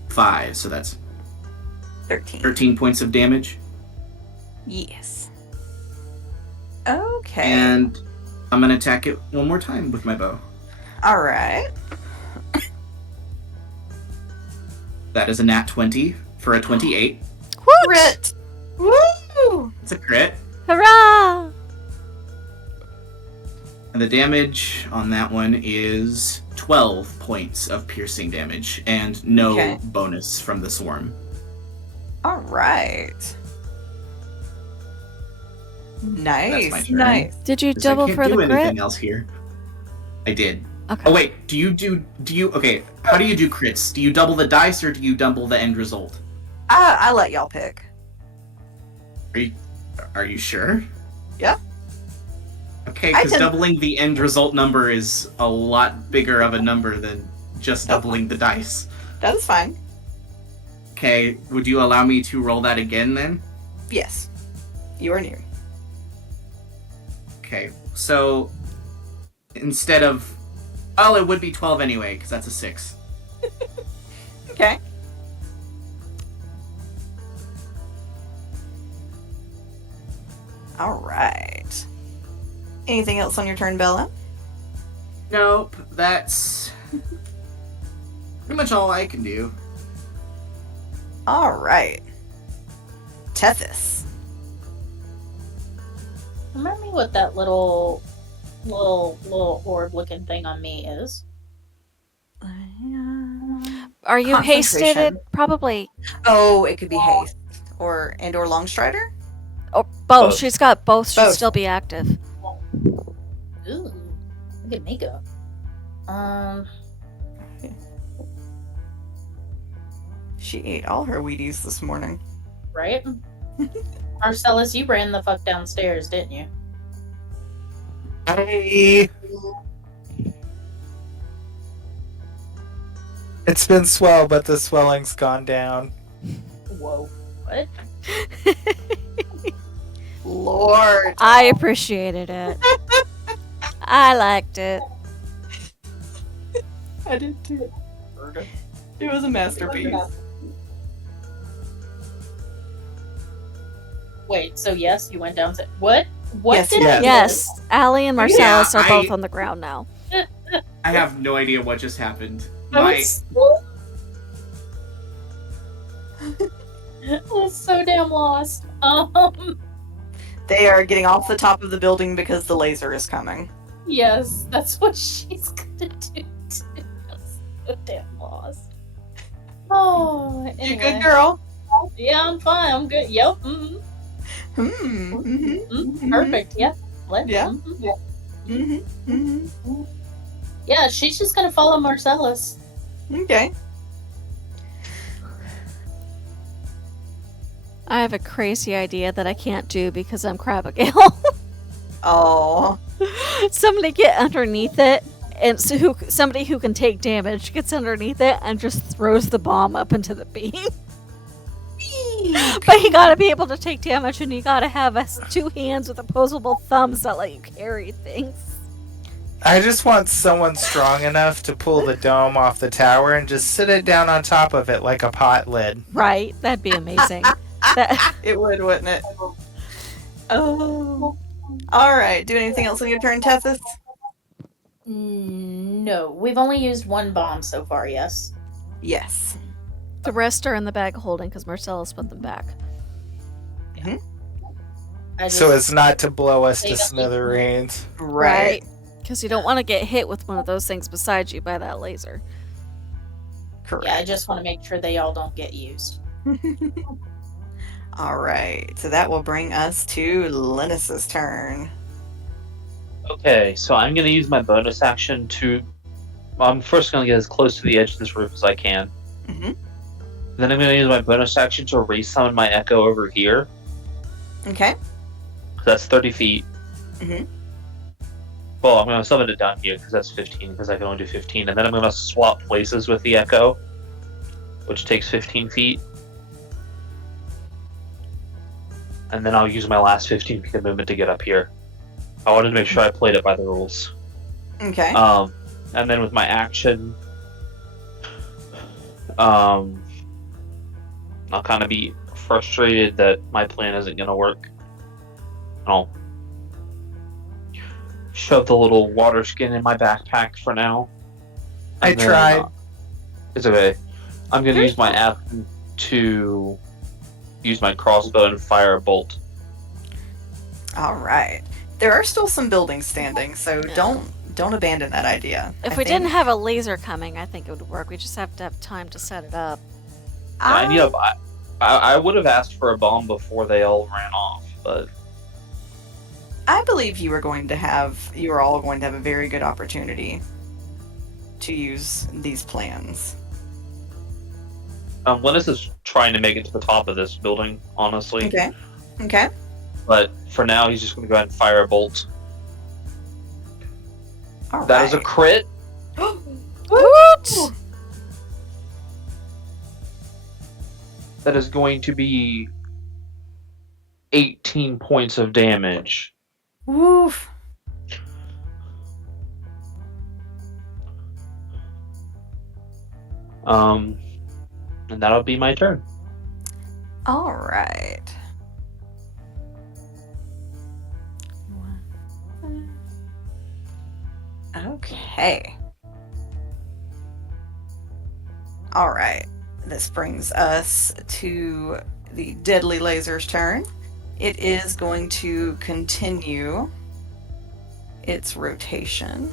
5, so that's 13 points of damage. Yes. Okay. And I'm going to attack it one more time with my bow. All right. That is a nat 20 for a 28. Crit! Woo! It's a crit. Hurrah! And the damage on that one is 12 points of piercing damage and no bonus from the swarm. All right. Nice. That's my turn. Nice. Did you double for the I can't do anything crit? else here. I did. Okay. Oh wait, do you okay, how do you do crits? Do you double the dice or do you double the end result? I let y'all pick. Are you sure? Yeah. Okay, because doubling the end result number is a lot bigger of a number than just doubling the dice. That's fine. Okay, would you allow me to roll that again then? Yes. You are near. Okay, so instead of... Well, it would be 12 anyway, because that's a 6. Okay. All right. Anything else on your turn, Bella? Nope, that's pretty much all I can do. All right. Tethys. Remind me what that little orb looking thing on me is. Are you hasted? It Concentration. probably. Oh, it could be haste or Longstrider. Or both. Both. She's got both. Should Both. still be active. Ooh, look at me go. She ate all her Wheaties this morning. Right? Marcellus, you ran the fuck downstairs, didn't you? Hey. It's been swell, but the swelling's gone down. Whoa. What? Lord. I appreciated it. I liked it. I did too. It was a masterpiece. Wait, so yes, you went downstairs. What? What Yes, did yes. I Yes, Allie and Marcellus are both I- on the ground now. I have no idea what just happened. I was so damn lost. They are getting off the top of the building because the laser is coming. Yes, that's what she's gonna do too. I'm so damn lost. Oh, anyway. You good, girl? Yeah, I'm fine. I'm good. Yep. Mm-hmm. Perfect. Yeah. Yeah. Mm-hmm. Yeah, she's just gonna follow Marcellus. Okay. I have a crazy idea that I can't do because I'm Crabagale. Oh. Somebody get underneath it, and somebody who can take damage gets underneath it and just throws the bomb up into the beam. But you gotta be able to take damage, and you gotta have two hands with opposable thumbs that let you carry things. I just want someone strong enough to pull the dome off the tower and just sit it down on top of it like a pot lid. Right? That'd be amazing. It would, wouldn't it? Oh. Alright, do anything else on your turn, Tessus? No, we've only used one bomb so far. Yes. Yes. The rest are in the bag of holding because Marcellus put them back. So as not to blow us to They don't- smithereens. Right. Because you don't want to get hit with one of those things beside you by that laser. Correct. Yeah, I just want to make sure they all don't get used. Alright, so that will bring us to Linus's turn. Okay, so I'm going to use my bonus action to. I'm first going to get as close to the edge of this roof as I can. Mhm. Then I'm going to use my bonus action to resummon my echo over here. Okay. That's 30 feet. Mhm. Well, I'm going to summon it down here because that's 15, because I can only do 15. And then I'm going to swap places with the echo, which takes 15 feet. And then I'll use my last 15 feet of movement to get up here. I wanted to make sure I played it by the rules. Okay. And then with my action, I'll kind of be frustrated that my plan isn't going to work. I'll shove the little water skin in my backpack for now. I And then, tried. It's okay. I'm going to use my action to use my crossbow and fire a bolt. Alright. There are still some buildings standing, so Yeah. don't abandon that idea. If I we didn't think- have a laser coming, I think it would work. We just have to have time to set it up. I would have asked for a bomb before they all ran off, but I believe you are all going to have a very good opportunity to use these plans. Linus is trying to make it to the top of this building, honestly. Okay. Okay. But for now, he's just going to go ahead and fire a bolt. All That is a crit. Woot! That is going to be 18 points of damage. Woof. And that'll be my turn. All right. Okay. All right. This brings us to the Deadly Laser's turn. It is going to continue its rotation.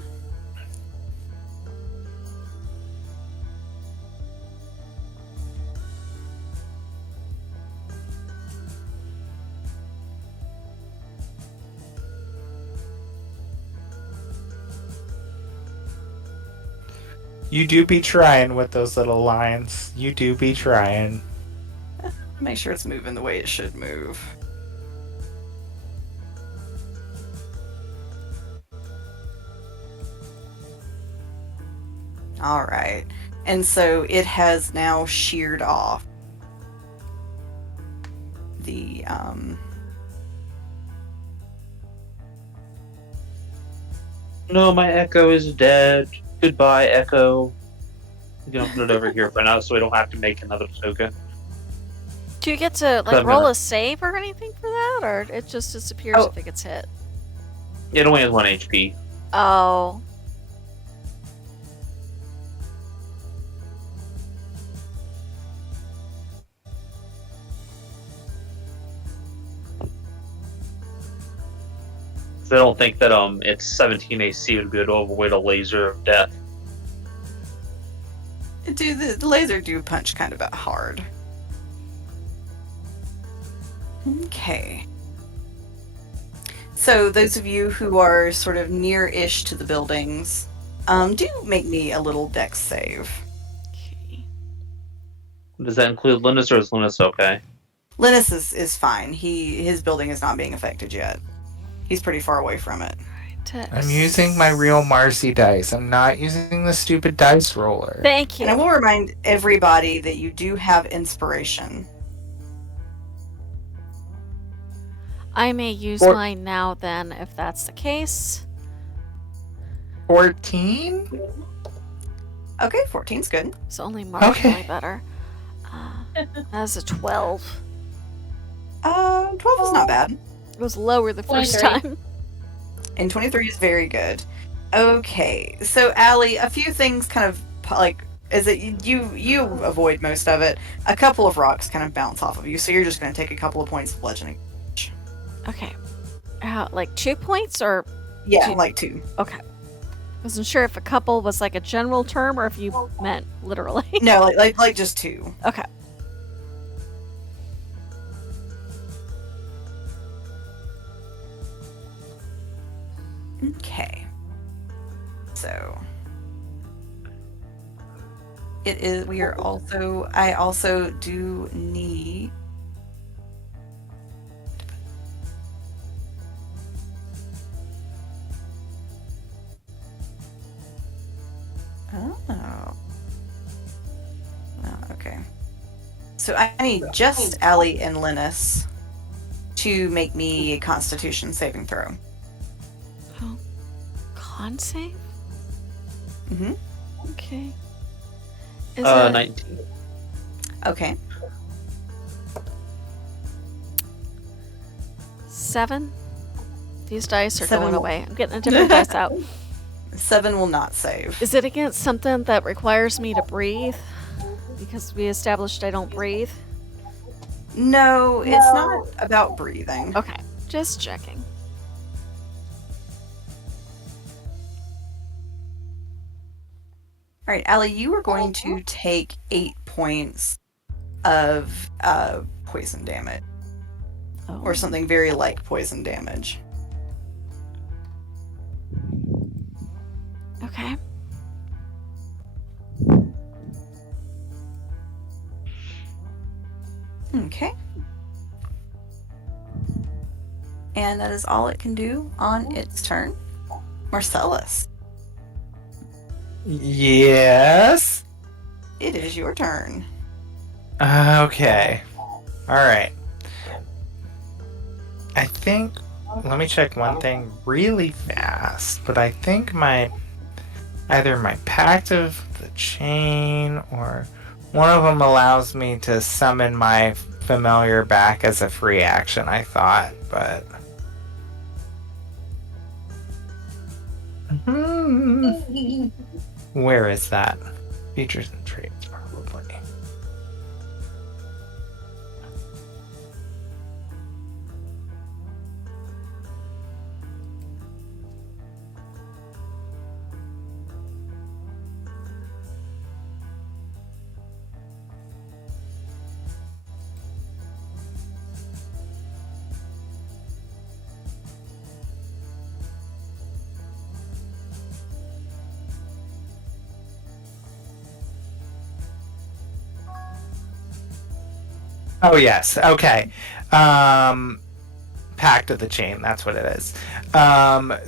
You do be trying with those little lines. You do be trying. Make sure it's moving the way it should move. All right. And so it has now sheared off the No, my Echo is dead. Goodbye, Echo. I'm gonna put it over here for now so we don't have to make another token. Do you get to like I'm roll gonna- a save or anything for that, or it just disappears Oh. if it gets hit? It only has 1 HP. Oh. So I don't think that its 17 AC would be able to avoid a laser of death. the laser do punch kind of hard. Okay. So those of you who are sort of near-ish to the buildings, do make me a little dex save. Okay. Does that include Linus, or is Linus okay? Linus is fine. His building is not being affected yet. He's pretty far away from it. I'm using my real Marcy dice. I'm not using the stupid dice roller. Thank And I you. will remind everybody that you do have inspiration. I may use Or- mine now then, if that's the case. 14? Okay, 14's good. It's only marginally Okay. better. That's a 12. 12 is not bad. It was lower the first 23. time. And 23 is very good. Okay, so Allie, a few things kind of like is that you avoid most of it. A couple of rocks kind of bounce off of you, so you're just going to take a couple of points of bludgeoning. Okay. Like 2 points or Yeah, Two. like 2. okay. Wasn't sure if a couple was like a general term or if you meant literally. No, like just 2. Okay. Okay. So it is. We are also. I also do need. Oh. Oh, okay. So I need just Allie and Linus to make me a Constitution saving throw. Con save? Mm-hmm. Okay. Is 19. Okay. 7? These dice are 7 going will- away. I'm getting a different dice out. 7 will not save. Is it against something that requires me to breathe? Because we established I don't breathe. No, it's not about breathing. Okay, just checking. All right, Allie, you are going to take 8 points of poison damage, Oh. or something very like poison damage. Okay. Okay. And that is all it can do on its turn. Marcellus, Yes. it is your turn. Okay. Alright. I think. Let me check one thing really fast. But I think either my Pact of the Chain or one of them allows me to summon my familiar back as a free action, I thought. But. Where is that? Features and traits, probably. Oh yes. Okay. Pact of the Chain. That's what it is.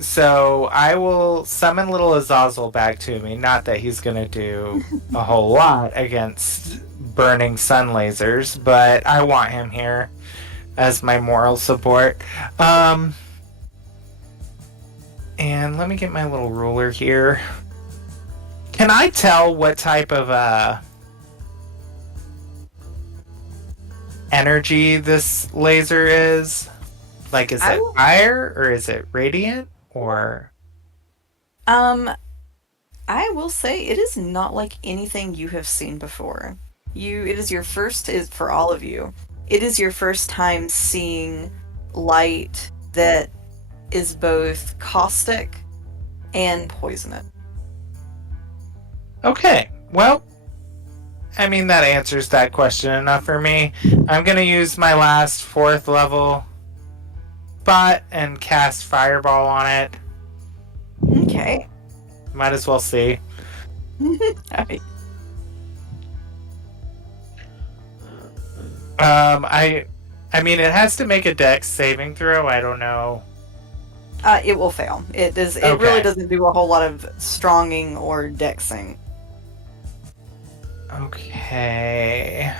So I will summon little Azazel back to me. Not that he's gonna do a whole lot against burning sun lasers, but I want him here as my moral support. And let me get my little ruler here. Can I tell what type of energy this laser is? Like, is it fire or is it radiant or? I will say it is not like anything you have seen before. It is your first, is for all of you. It is your first time seeing light that is both caustic and poisonous. Okay, well, I mean, that answers that question enough for me. I'm gonna use my last 4th level spot and cast Fireball on it. Okay. Might as well see. Alright. I mean, it has to make a Dex saving throw. I don't know. It will fail. It does. It Okay. really doesn't do a whole lot of stronging or dexing. Okay.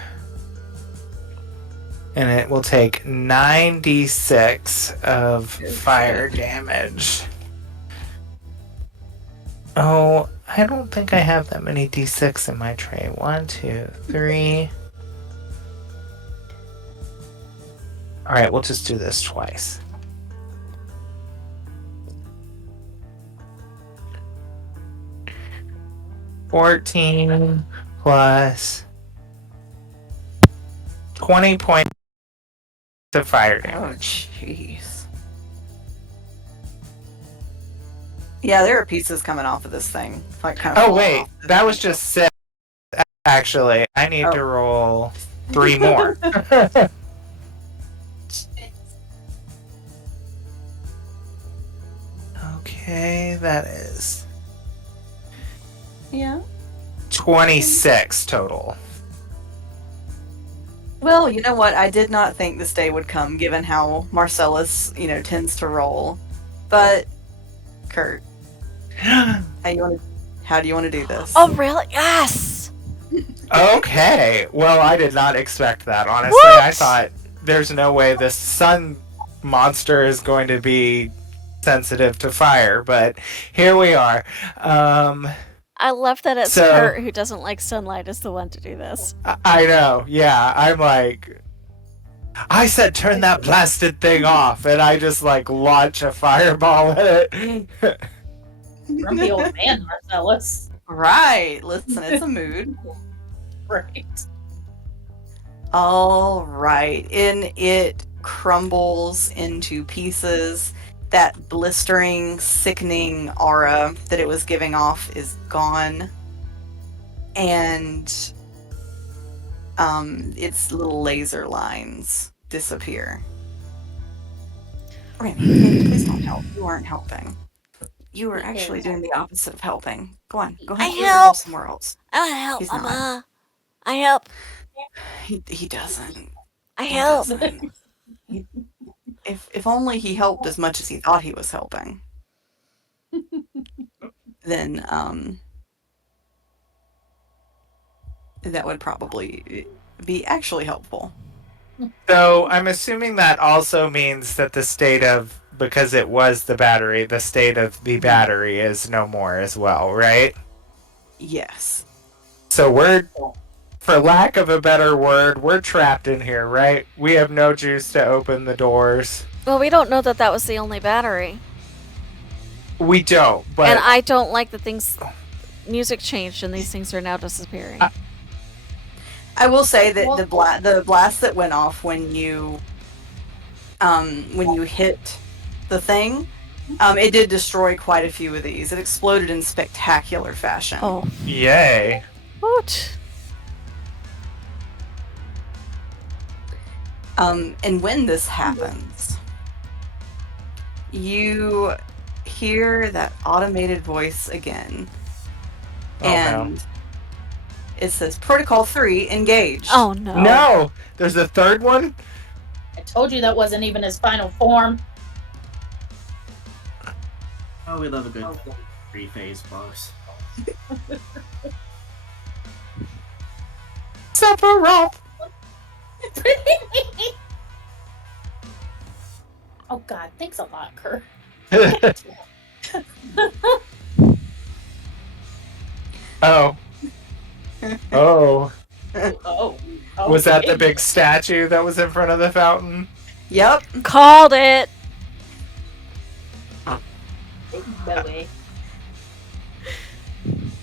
And it will take 9d6 of fire damage. Oh, I don't think I have that many d6 in my tray. 1, 2, 3. Alright, we'll just do this twice. $14 plus 20 points of fire damage. Oh, jeez. Yeah, there are pieces coming off of this thing. Like, kind of Oh, falling wait. off. That was just 6. Actually, I need to roll 3 more. Okay, that is Yeah. 26 total. Well, you know what? I did not think this day would come, given how Marcellus, tends to roll. But, Kurt, how do you want to do this? Oh, really? Yes! Okay. Well, I did not expect that, honestly. What? I thought there's no way this sun monster is going to be sensitive to fire, but here we are. I love that it's So- Kurt who doesn't like sunlight is the one to do this. I know. Yeah, I'm like, I said turn that blasted thing off, and I just like launch a fireball at it. Grumpy old man, Marcellus. Right. Listen, it's a mood. Right. All right. And it crumbles into pieces. That blistering, sickening aura that it was giving off is gone. And its little laser lines disappear. Randy, please don't help. You aren't helping. You are actually doing the opposite of helping. Go on. Go ahead I and roll help. somewhere else. I help, He's not. Mama. I help. He doesn't. I He help. doesn't. If only he helped as much as he thought he was helping, then that would probably be actually helpful. So I'm assuming that also means that the state of, because it was the battery, the state of the battery is no more as well, right? Yes. So we're, for lack of a better word, we're trapped in here, right? We have no juice to open the doors. Well, we don't know that that was the only battery. We don't, but And I don't like that things... Music changed and these things are now disappearing. I will say that the blast that went off when you hit the thing, it did destroy quite a few of these. It exploded in spectacular fashion. Oh. yay. What? And when this happens, you hear that automated voice again. Oh, no. And It says Protocol 3, engage. Oh no. No! There's a third one? I told you that wasn't even his final form. Oh, we love a good 3-phase boss. Sephiroth! Oh God, thanks a lot, Kurt. Oh. Oh. Oh. Was that the okay. big statue that was in front of the fountain? Yep. Called it. No way.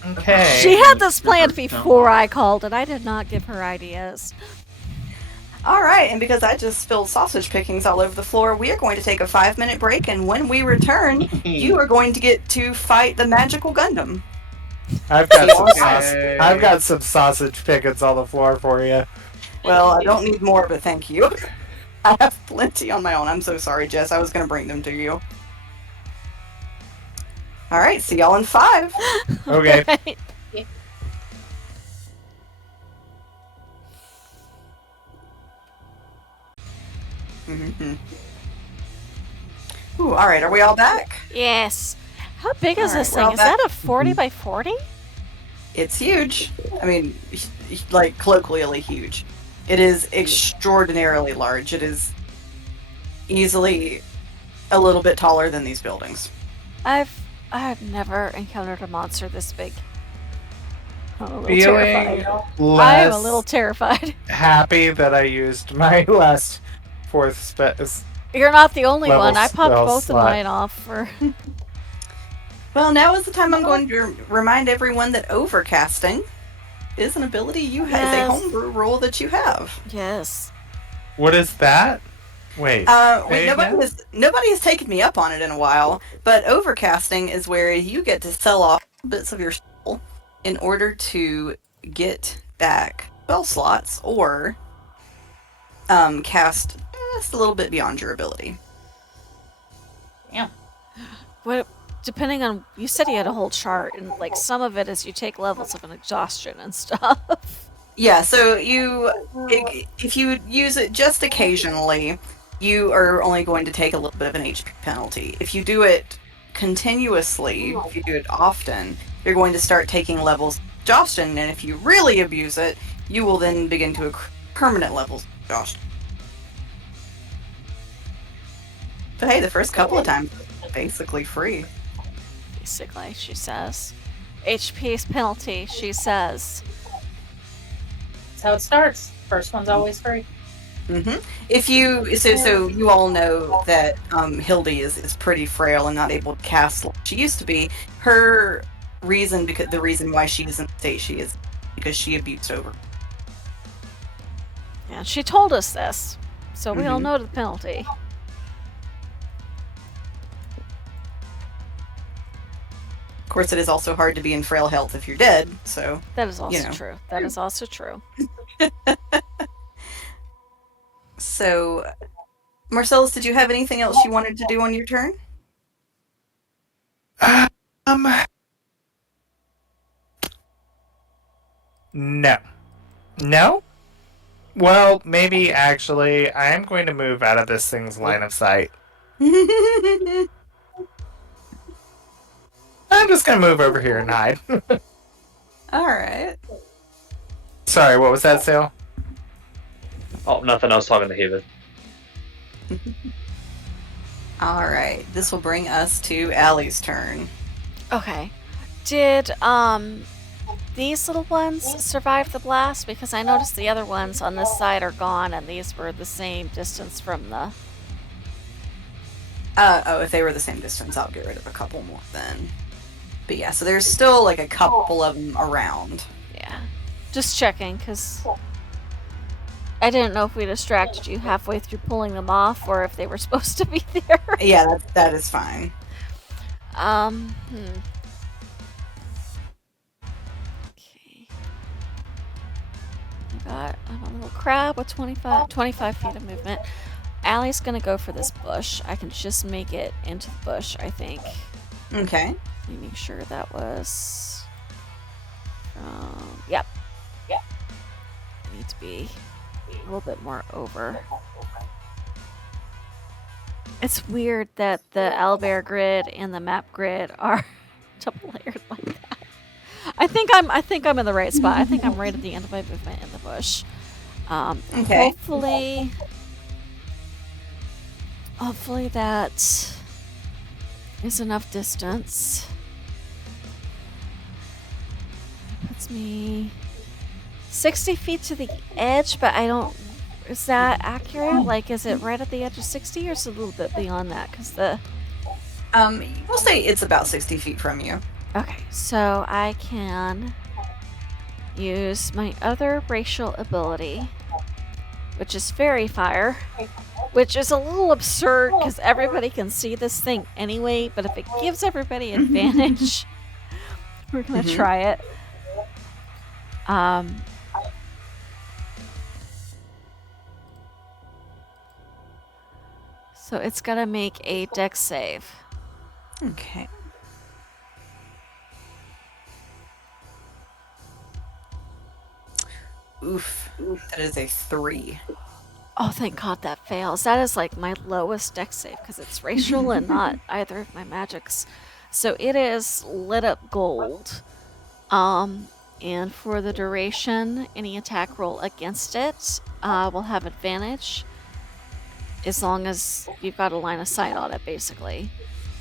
Okay. She had this planned Don't before lie. I called it. I did not give her ideas. All right, and because I just spilled sausage pickings all over the floor, we are going to take a 5-minute break, and when we return, you are going to get to fight the magical Gundam. I've got some Okay. I've got some sausage pickets on the floor for you. Well, I don't need more, but thank you. I have plenty on my own. I'm so sorry, Jess. I was going to bring them to you. All right, see y'all in 5. Okay. Right. Mm-hmm. Ooh, all right, are we all back? Yes. How big is All this right, we're thing? all Is back. that a 40 by 40? It's huge. I mean, like colloquially huge. It is extraordinarily large. It is easily a little bit taller than these buildings. I've never encountered a monster this big. I'm a little Feeling terrified. I less am a little terrified. happy that I used my last 4th spec. You're not the only Level one. I popped spell both slot. of mine off for. Well, now is the time I'm going to remind everyone that overcasting is an ability you have, is a Yes. homebrew rule that you have. Yes. What is that? Wait. Wait, nobody has taken me up on it in a while, but overcasting is where you get to sell off bits of your soul in order to get back spell slots or cast just a little bit beyond your ability. Damn. What? Depending on, you said you had a whole chart, and like some of it is you take levels of an exhaustion and stuff. Yeah, so if you use it just occasionally, you are only going to take a little bit of an HP penalty. If you do it continuously, if you do it often, you're going to start taking levels of exhaustion, and if you really abuse it, you will then begin to accrue permanent levels of exhaustion. But hey, the first couple of times, it's basically free. Basically, she says. HP's penalty, she says. That's how it starts. First one's always free. Mm-hmm. If you so you all know that Hildy is pretty frail and not able to cast like she used to be. Her reason, because the reason why she's in the state she is, because she abused over. Yeah, she told us this, so we all Mhm. know the penalty. Of course, it is also hard to be in frail health if you're dead. So That is also know. true. That is also true. so, Marcellus, did you have anything else you wanted to do on your turn? No. No? Well, maybe actually, I am going to move out of this thing's line of sight. I'm just going to move over here and hide. All right. Sorry, what was that, Sale? Oh, nothing. I was talking to Haven. All right. This will bring us to Allie's turn. Okay. Did these little ones survive the blast? Because I noticed the other ones on this side are gone, and these were the same distance from the. If they were the same distance, I'll get rid of a couple more then. But yeah, so there's still like a couple of them around. Yeah. Just checking, because I didn't know if we distracted you halfway through pulling them off, or if they were supposed to be there. Yeah, that is fine. Okay. I'm a little crab with 25 feet of movement. Allie's gonna go for this bush. I can just make it into the bush, I think. Okay. Let me make sure that was. Yep. need to be a little bit more over. It's weird that the owlbear grid and the map grid are double layered like that. I think I'm in the right spot. I think I'm right at the end of my movement in the bush. Okay. Hopefully that is enough distance. Puts me 60 feet to the edge, but I don't. Is that accurate? Like, is it right at the edge of 60, or is it a little bit beyond that? Because the. We'll say it's about 60 feet from you. Okay, so I can use my other racial ability, which is Fairy Fire, which is a little absurd because everybody can see this thing anyway, but if it gives everybody advantage, we're going to try it. So it's going to make a dex save. Okay. Oof. That is a 3. Oh, thank God that fails. That is like my lowest dex save because it's racial and not either of my magics. So it is lit up gold. And for the duration, any attack roll against it will have advantage as long as you've got a line of sight on it, basically.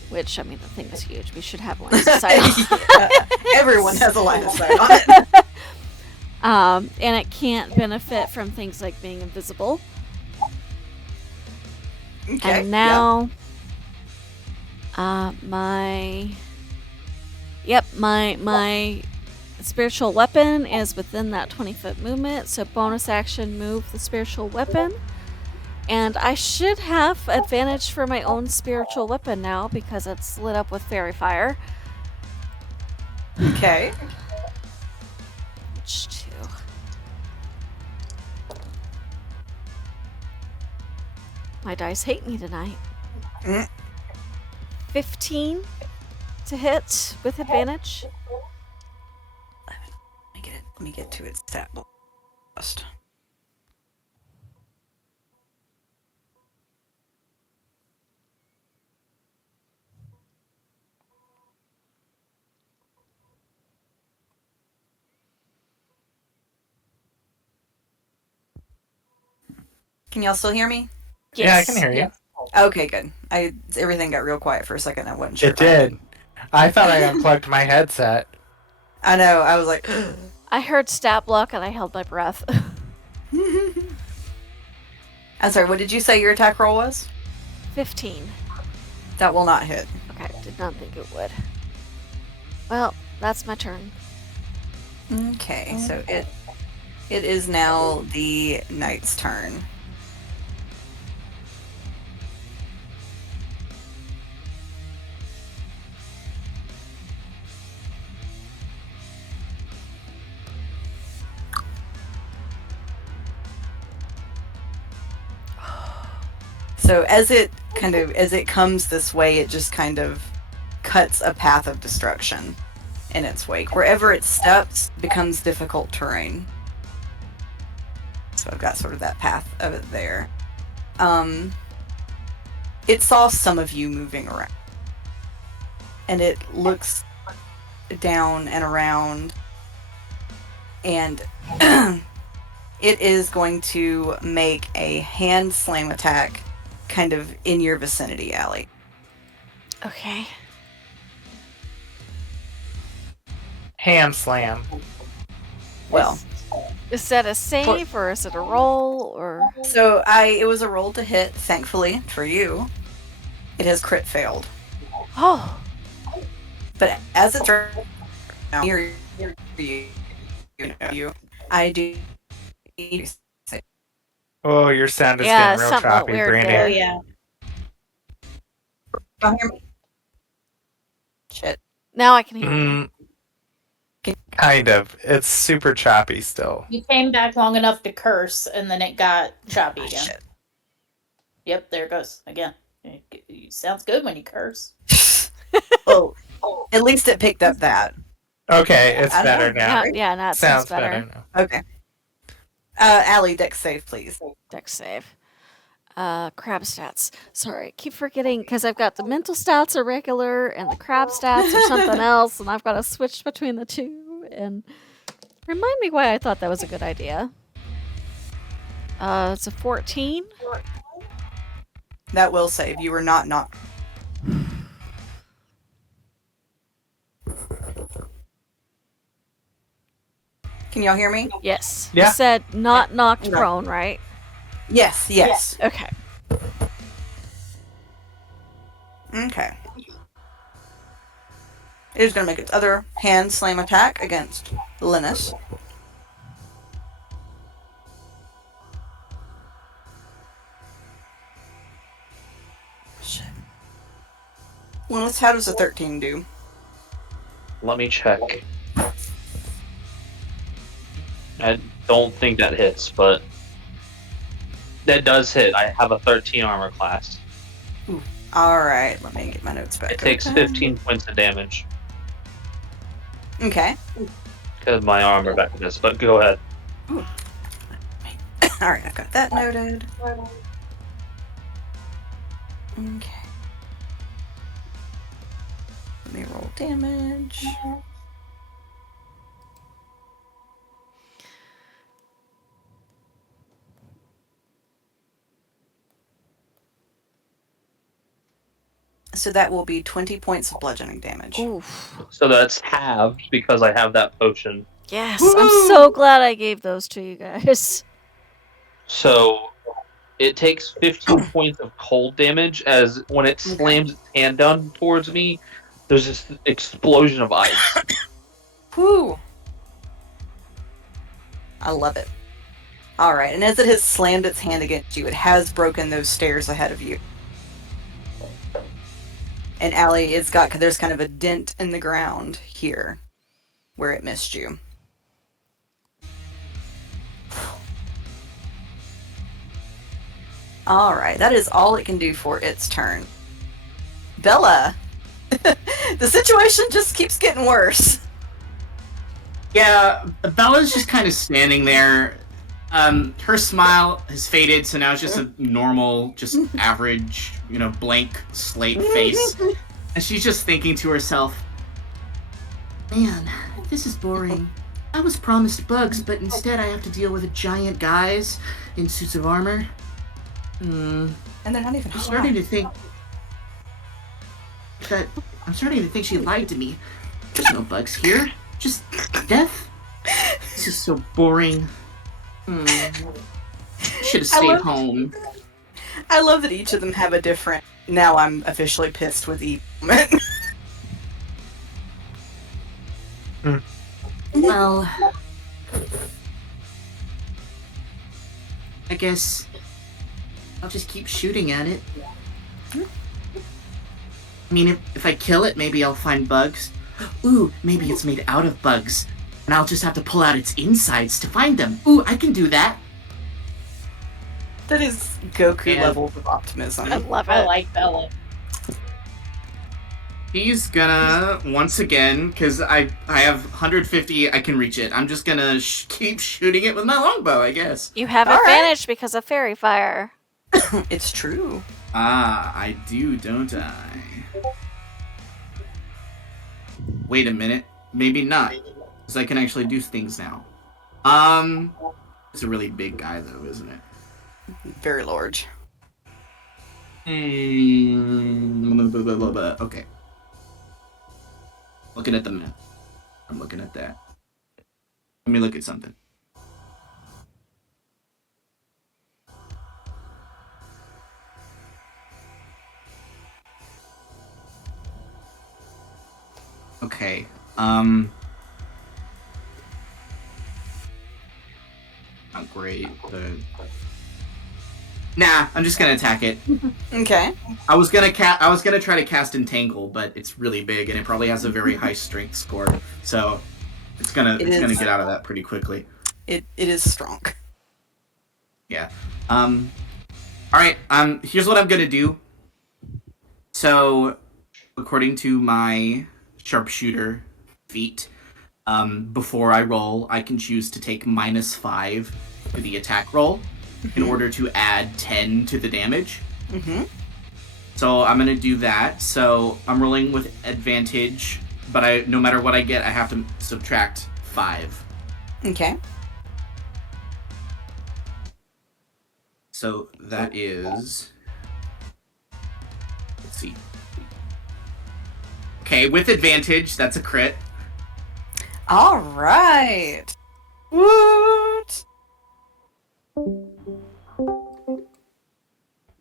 Which, I mean, the thing is huge. We should have lines of sight on it. Everyone has a line of sight on it. And it can't benefit from things like being invisible. Okay. And now, my spiritual weapon is within that 20-foot movement, so bonus action move the spiritual weapon. And I should have advantage for my own spiritual weapon now because it's lit up with fairy fire. Okay. Which 2? My dice hate me tonight. 15 to hit with advantage. Let me get to its stat list. Can y'all still hear me? Yes. Yeah, I can hear you. Okay, good. Everything got real quiet for a second. I wasn't sure. It did. I thought I unplugged my headset. I know. I was like, I heard stat block and I held my breath. I'm sorry. What did you say your attack roll was? 15. That will not hit. Okay, did not think it would. Well, that's my turn. Okay, so it is now the knight's turn. So as it comes this way, it just kind of cuts a path of destruction in its wake. Wherever it steps becomes difficult terrain. So I've got sort of that path of it there. It saw some of you moving around. And it looks down and around. And it is going to make a hand slam attack kind of in your vicinity, Allie. Okay. Hand slam. Well, Is that a save or is it a roll or? so it was a roll to hit, thankfully, for you. It has crit failed. Oh, But as it's now near you, I do Oh, your sound is Yeah, getting real something choppy, weird Brandy. there. yeah. Don't hear me? Shit. now I can hear you. Mm, kind of. It's super choppy still. You came back long enough to curse, and then it got choppy Ah, again. shit. Yep, there it goes again. It sounds good when you curse. Well, at least it picked up that. Okay, it's I don't better know. now. Yeah, now it Sounds sounds better. now. Okay. Allie, dex save, please. Dex save. Crab stats. Sorry, I keep forgetting because I've got the mental stats are regular and the crab stats are something else, and I've got to switch between the two. And remind me why I thought that was a good idea. It's a 14. That will save. You were not knocked. Can y'all hear me? Yes. Yeah. You said not knocked No. prone, right? Yes, yes. Okay. Okay. It is going to make its other hand slam attack against Linus. Shit. Linus, how does a 13 do? Let me check. I don't think that hits, but that does hit. I have a 13 armor class. Alright, let me get my notes back. It takes 15 points of damage Okay. because my armor back to this, but go ahead. Alright, I've got that noted. Okay. Let me roll damage. So that will be 20 points of bludgeoning damage. Oof. So that's halved because I have that potion. Yes, I'm so glad I gave those to you guys. So it takes 15 points of cold damage as when it slams its hand down towards me, there's this explosion of ice. Whew. I love it. Alright, and as it has slammed its hand against you, it has broken those stairs ahead of you. And Allie, there's kind of a dent in the ground here where it missed you. Alright, that is all it can do for its turn. Bella! The situation just keeps getting worse. Yeah, Bella's just kind of standing there. Her smile has faded, so now it's just a normal, just average, blank slate face. And she's just thinking to herself, man, this is boring. I was promised bugs, but instead I have to deal with giant guys in suits of armor. And they're not even I'm hot. starting to think she lied to me. There's no bugs here. Just death. This is so boring. Should have stayed home. I love that each of them have a different, now I'm officially pissed with each moment. Well, I guess I'll just keep shooting at it. I mean, if I kill it, maybe I'll find bugs. Ooh, maybe it's made out of bugs. And I'll just have to pull out its insides to find them. Ooh, I can do that. That is Goku Yeah. levels of optimism. I love I it. like Bella. He's gonna, once again, because I have 150, I can reach it. I'm just gonna keep shooting it with my longbow, I guess. You have All right. advantage because of fairy fire. It's true. Ah, I do, don't I? Wait a minute. Maybe not. Because I can actually do things now. It's a really big guy, though, isn't it? Very large. Okay. Looking at the map. I'm looking at that. Let me look at something. Okay. Not great, but nah, I'm just gonna attack it. Okay. I was gonna try to cast Entangle, but it's really big and it probably has a very high strength score, so it's gonna get out of that pretty quickly. It is strong. Yeah. All right. Here's what I'm gonna do. So, according to my sharpshooter feat, before I roll, I can choose to take -5 to the attack roll in order to add 10 to the damage. Mm-hmm. So I'm going to do that. So I'm rolling with advantage, but no matter what I get, I have to subtract 5. Okay. So that is... Let's see. Okay, with advantage, that's a crit. All right. What?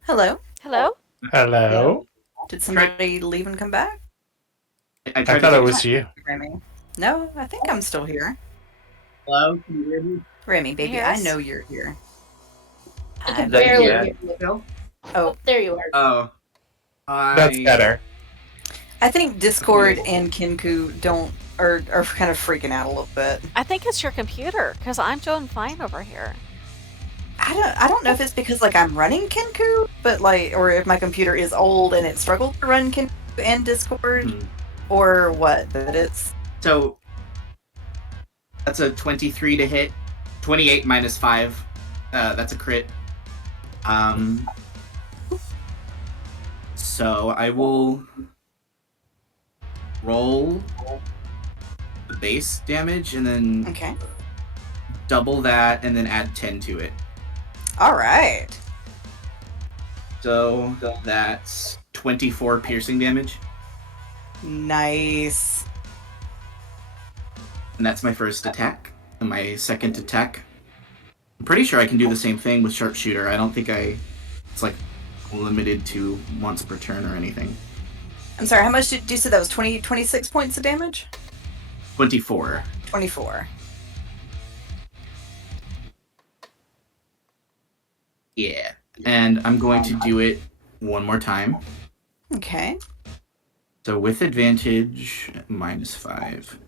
Hello. Hello? Hello? Did somebody leave and come back? I thought it was you. Remy. No, I think I'm still here. Hello? Can you hear me? Remy, baby, hear I us? know you're here. I can That- barely yeah. hear you. Phil? Oh, There you are. Oh. That's better. I think Discord and Kinku are kind of freaking out a little bit. I think it's your computer, because I'm doing fine over here. I don't know if it's because like I'm running Kinku, but like, or if my computer is old and it struggled to run Kinku and Discord, or what. But it's So that's a 23 to hit. 28 minus 5. That's a crit. So I will roll the base damage and then okay. double that and then add 10 to it. All right. So that's 24 piercing damage. Nice. And that's my first attack. And my second attack, I'm pretty sure I can do the same thing with sharpshooter. I don't think it's like limited to once per turn or anything. I'm sorry, how much did you say that was 26 points of damage? 24. 24. Yeah. And I'm going to do it one more time. Okay. So with advantage, minus 5.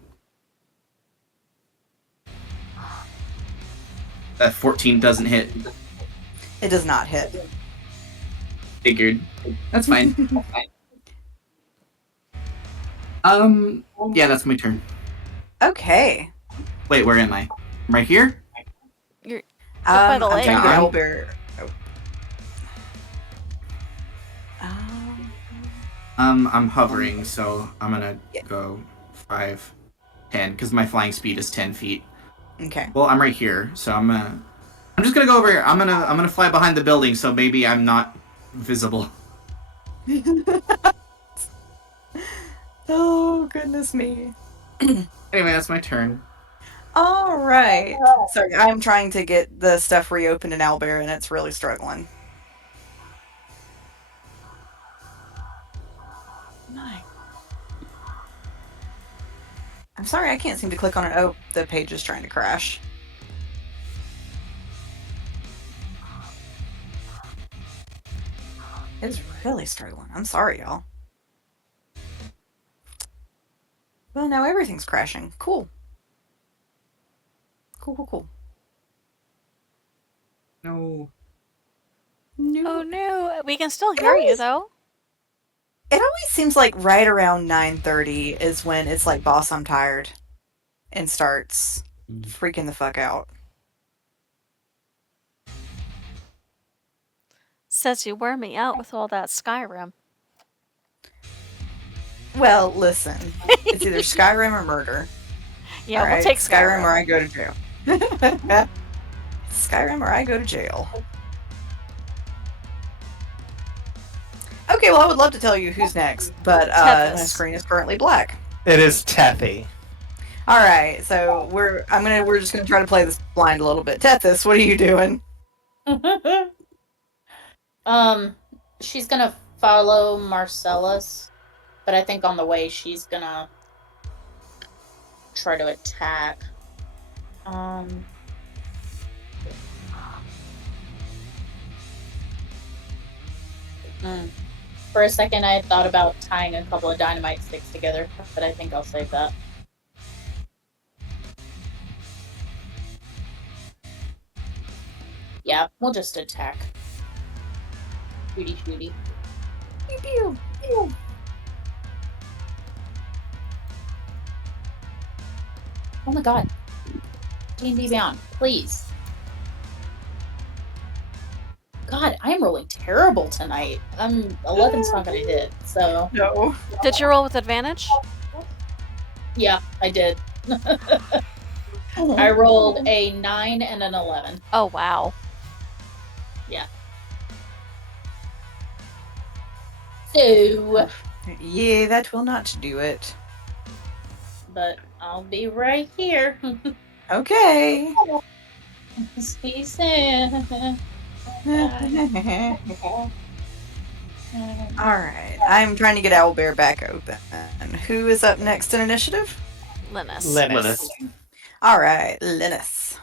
That 14 doesn't hit. It does not hit. Figured. That's fine. Yeah, that's my turn. Okay. Wait, where am I? Am I here? You're up by the I'm lake. trying to Yeah. owlbear. I'm hovering, so I'm gonna go 5, 10, because my flying speed is 10 feet. Okay. Well, I'm right here, so I'm just gonna go over here. I'm gonna fly behind the building, so maybe I'm not visible. Oh, goodness me. Anyway, that's my turn. All right. Sorry, I'm trying to get the stuff reopened in Owlbear, and it's really struggling. Nice. I'm sorry, I can't seem to click on it. Oh, the page is trying to crash. It's really struggling. I'm sorry, y'all. Well, now everything's crashing. Cool. Cool. No. Oh no, we can still hear you though. It always seems like right around 9:30 is when it's like, boss, I'm tired, and starts freaking the fuck out. Says you wear me out with all that Skyrim. Well, listen, it's either Skyrim or murder. Yeah, All we'll right? take Skyrim Skyrim. or I go to jail. Skyrim or I go to jail. Okay, well, I would love to tell you who's next, but my Tethys. screen is currently black. It is Tethy. All right, so we're just gonna try to play this blind a little bit. Tethys, what are you doing? She's gonna follow Marcellus, but I think on the way she's gonna try to attack. For a second, I thought about tying a couple of dynamite sticks together, but I think I'll save that. Yeah, we'll just attack. Shooty. Pew, pew, pew. Oh my god. D&D Beyond, please. I'm rolling terrible tonight. 11's not gonna hit, so No. Did you roll with advantage? yeah, I did. I rolled a 9 and an 11. Oh, wow. So, Yeah, that will not do it. but I'll be right here. Okay. See you soon. Alright, I'm trying to get Owlbear back open. Who is up next in initiative? Linus. Linus. Alright, Linus.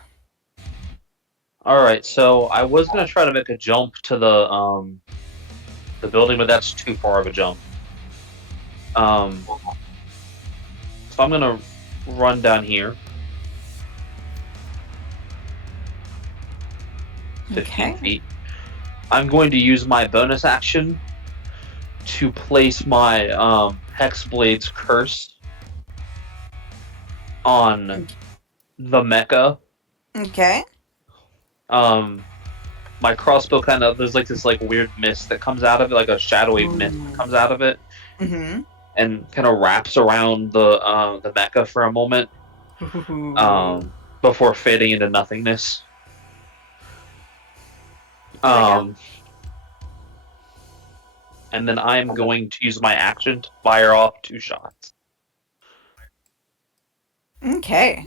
Alright, so I was gonna try to make a jump to the building, but that's too far of a jump. So I'm gonna run down here. 15 Okay. feet. I'm going to use my bonus action to place my Hexblade's Curse on the mecha. Okay. My crossbow there's like this like weird mist that comes out of it, like a shadowy mist that comes out of it, Mm-hmm. and kind of wraps around the mecha for a moment, before fading into nothingness. And then I'm going to use my action to fire off 2 shots. Okay.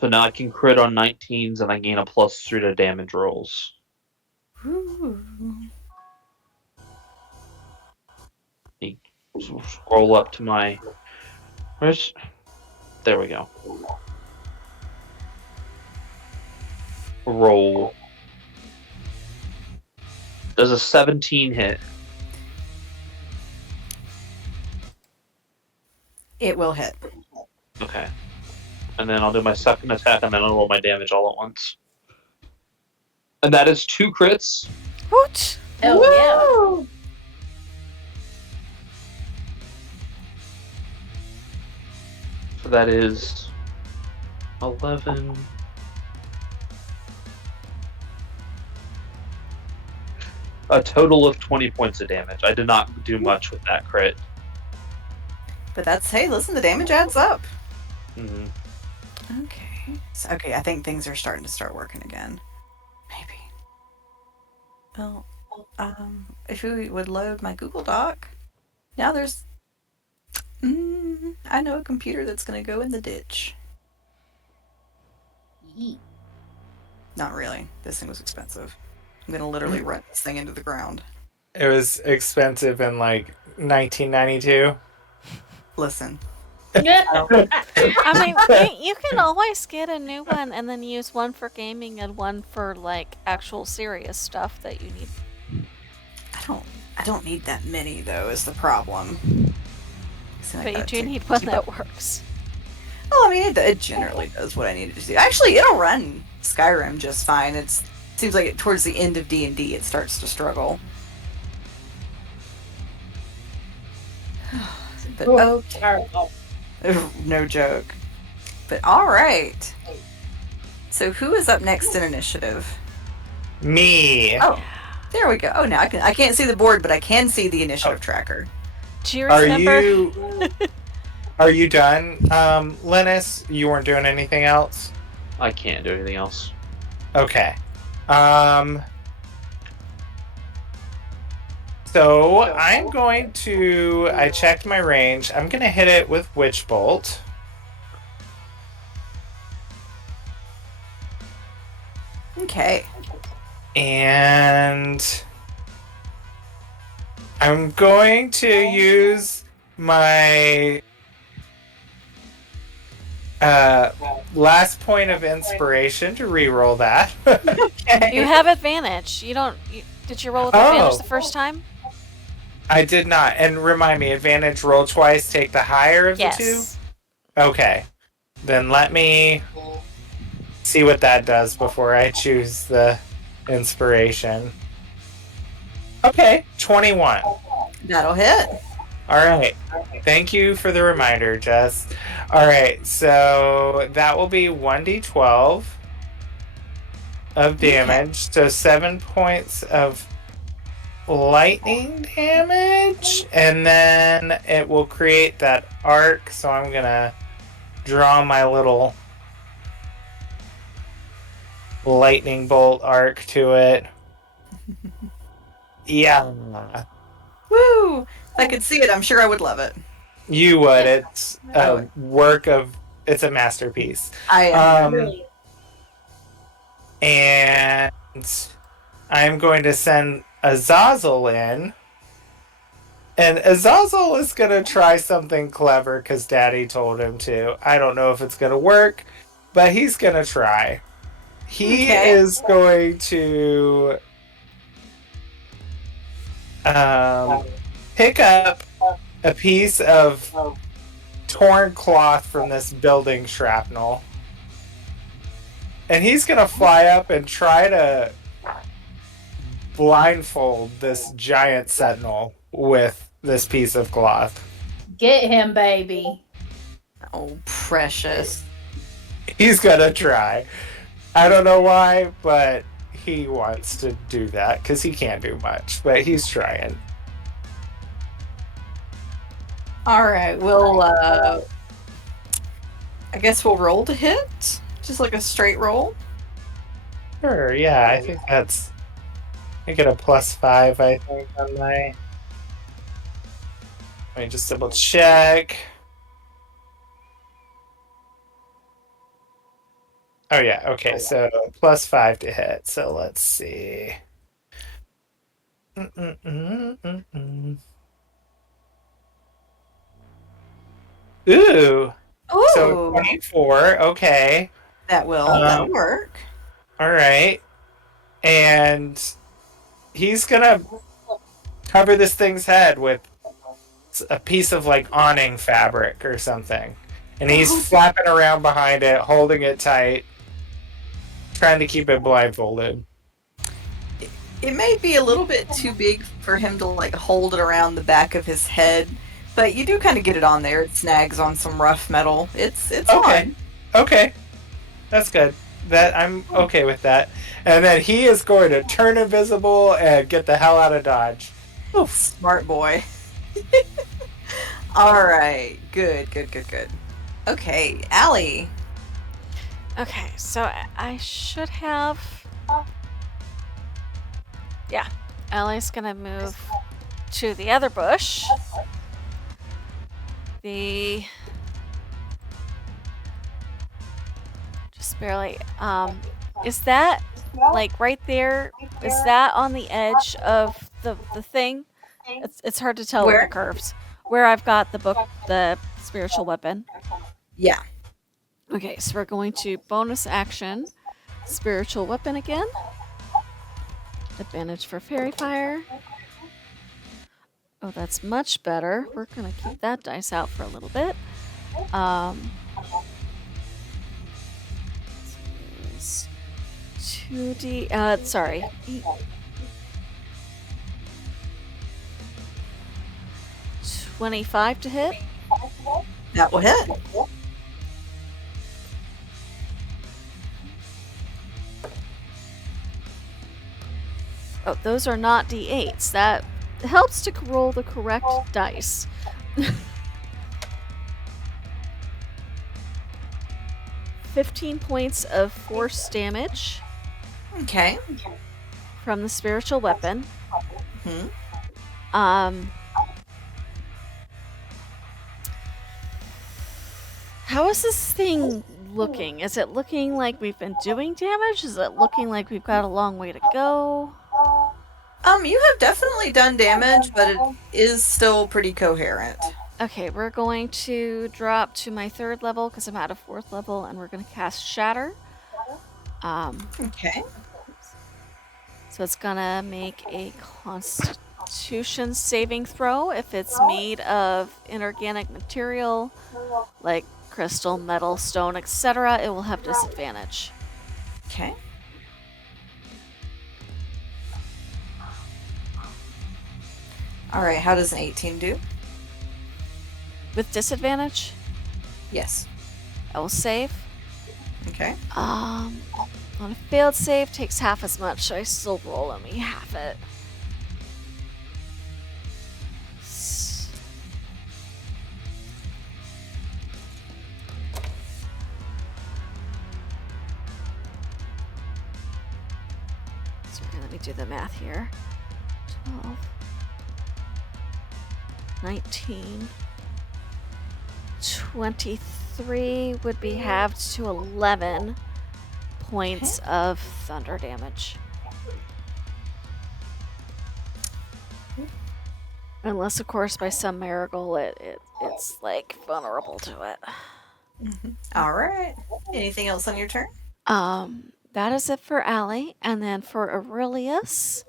So now I can crit on 19s and I gain a +3 to damage rolls. Scroll up to my... There we go. Roll. Does a 17 hit? It will hit. Okay. And then I'll do my second attack, and then I'll roll my damage all at once. And that is 2 crits. Hoot! Oh, So that is 11. A total of 20 points of damage. I did not do much with that crit. But that's, hey, listen, the damage adds up. Mm-hmm. Okay. So, okay, I think things are starting to start working again. Maybe. Well, if we would load my Google Doc, now there's... I know a computer that's going to go in the ditch. Yeet. Not really. This thing was expensive. I'm going to literally run this thing into the ground. It was expensive in like 1992. Listen. I mean, you can always get a new one and then use one for gaming and one for like actual serious stuff that you need. I don't need that many though, is the problem. So But you do need one that works. Well, I mean, it generally does what I need it to do. Actually, it'll run Skyrim just fine. It seems like towards the end of D&D, it starts to struggle. But okay. No joke. But all right. So who is up next in initiative? Me. Oh, there we go. Oh, now I can't see the board, but I can see the initiative tracker. Do you remember? Are you done, Linus? You weren't doing anything else? I can't do anything else. Okay. So I'm going to... I checked my range. I'm going to hit it with Witch Bolt. Okay. And I'm going to use my last point of inspiration to re-roll that. Okay. You have advantage. Did you roll with advantage the first time? I did not. And remind me, advantage roll twice, take the higher of the two? Yes. Okay. Then let me see what that does before I choose the inspiration. Okay, 21. That'll hit. All right. Thank you for the reminder, Jess. All right, so that will be 1d12 of damage. So 7 points of lightning damage, and then it will create that arc. So I'm gonna draw my little lightning bolt arc to it. Yeah. Woo! If I could see it, I'm sure I would love it. You would. It's a work of. It's a masterpiece. I And I'm going to send Azazel in. And Azazel is going to try something clever because Daddy told him to. I don't know if it's going to work, but he's going to try. He is going to pick up a piece of torn cloth from this building shrapnel. And he's going to fly up and try to blindfold this giant sentinel with this piece of cloth. Get him, baby. Oh, precious. He's going to try. I don't know why, but he wants to do that because he can't do much, but he's trying. All right, we'll, I guess we'll roll to hit. Just like a straight roll. Sure, yeah, I think that's... I get a +5, I think, on my... Let me just double check. Oh yeah, okay, so +5 to hit, so let's see. Ooh! Ooh! So 24, okay. That'll work. Alright. And he's gonna cover this thing's head with a piece of like awning fabric or something. And he's flapping around behind it, holding it tight, trying to keep it blindfolded. It may be a little bit too big for him to like hold it around the back of his head, but you do kind of get it on there. It snags on some rough metal. It's okay. fine. Okay. That's good. That I'm okay with that. And then he is going to turn invisible and get the hell out of Dodge. Oh, smart boy. All right. Good. Okay, Allie. Okay, so I should have... Yeah, Allie's gonna move to the other bush. Just barely. Is that, like, right there? Is that on the edge of the thing? It's hard to tell with the curves. Where I've got the spiritual weapon. Yeah. Okay, so we're going to bonus action, spiritual weapon again. Advantage for fairy fire. Oh, that's much better. We're gonna keep that dice out for a little bit. So it's 2d. Sorry. 25 to hit. That will hit. Oh, those are not d8s. That helps to roll the correct dice. 15 points of force damage. Okay. From the spiritual weapon. Hmm. How is this thing looking? Is it looking like we've been doing damage? Is it looking like we've got a long way to go? You have definitely done damage, but it is still pretty coherent. Okay, we're going to drop to my 3rd level because I'm at a 4th level, and we're going to cast Shatter. Okay. So it's gonna make a Constitution saving throw. If it's made of inorganic material, like crystal, metal, stone, etc., it will have disadvantage. Okay. All right, how does an 18 do? With disadvantage, Yes. I will save. Okay. On a failed save, takes half as much, so I still roll only half it. So let me do the math here. 12, 19, 23 would be halved to 11 points of thunder damage. Unless, of course, by some miracle it's like vulnerable to it. All right. Anything else on your turn? That is it for Allie, and then for Aurelius,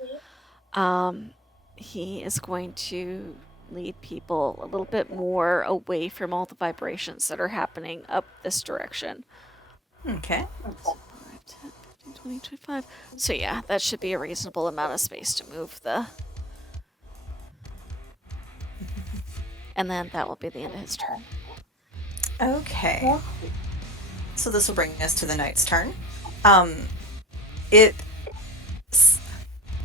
he is going to lead people a little bit more away from all the vibrations that are happening up this direction. Okay. 5, 10, 15, 20, 25. So yeah, that should be a reasonable amount of space to move the... And then that will be the end of his turn. Okay. So this will bring us to the knight's turn. It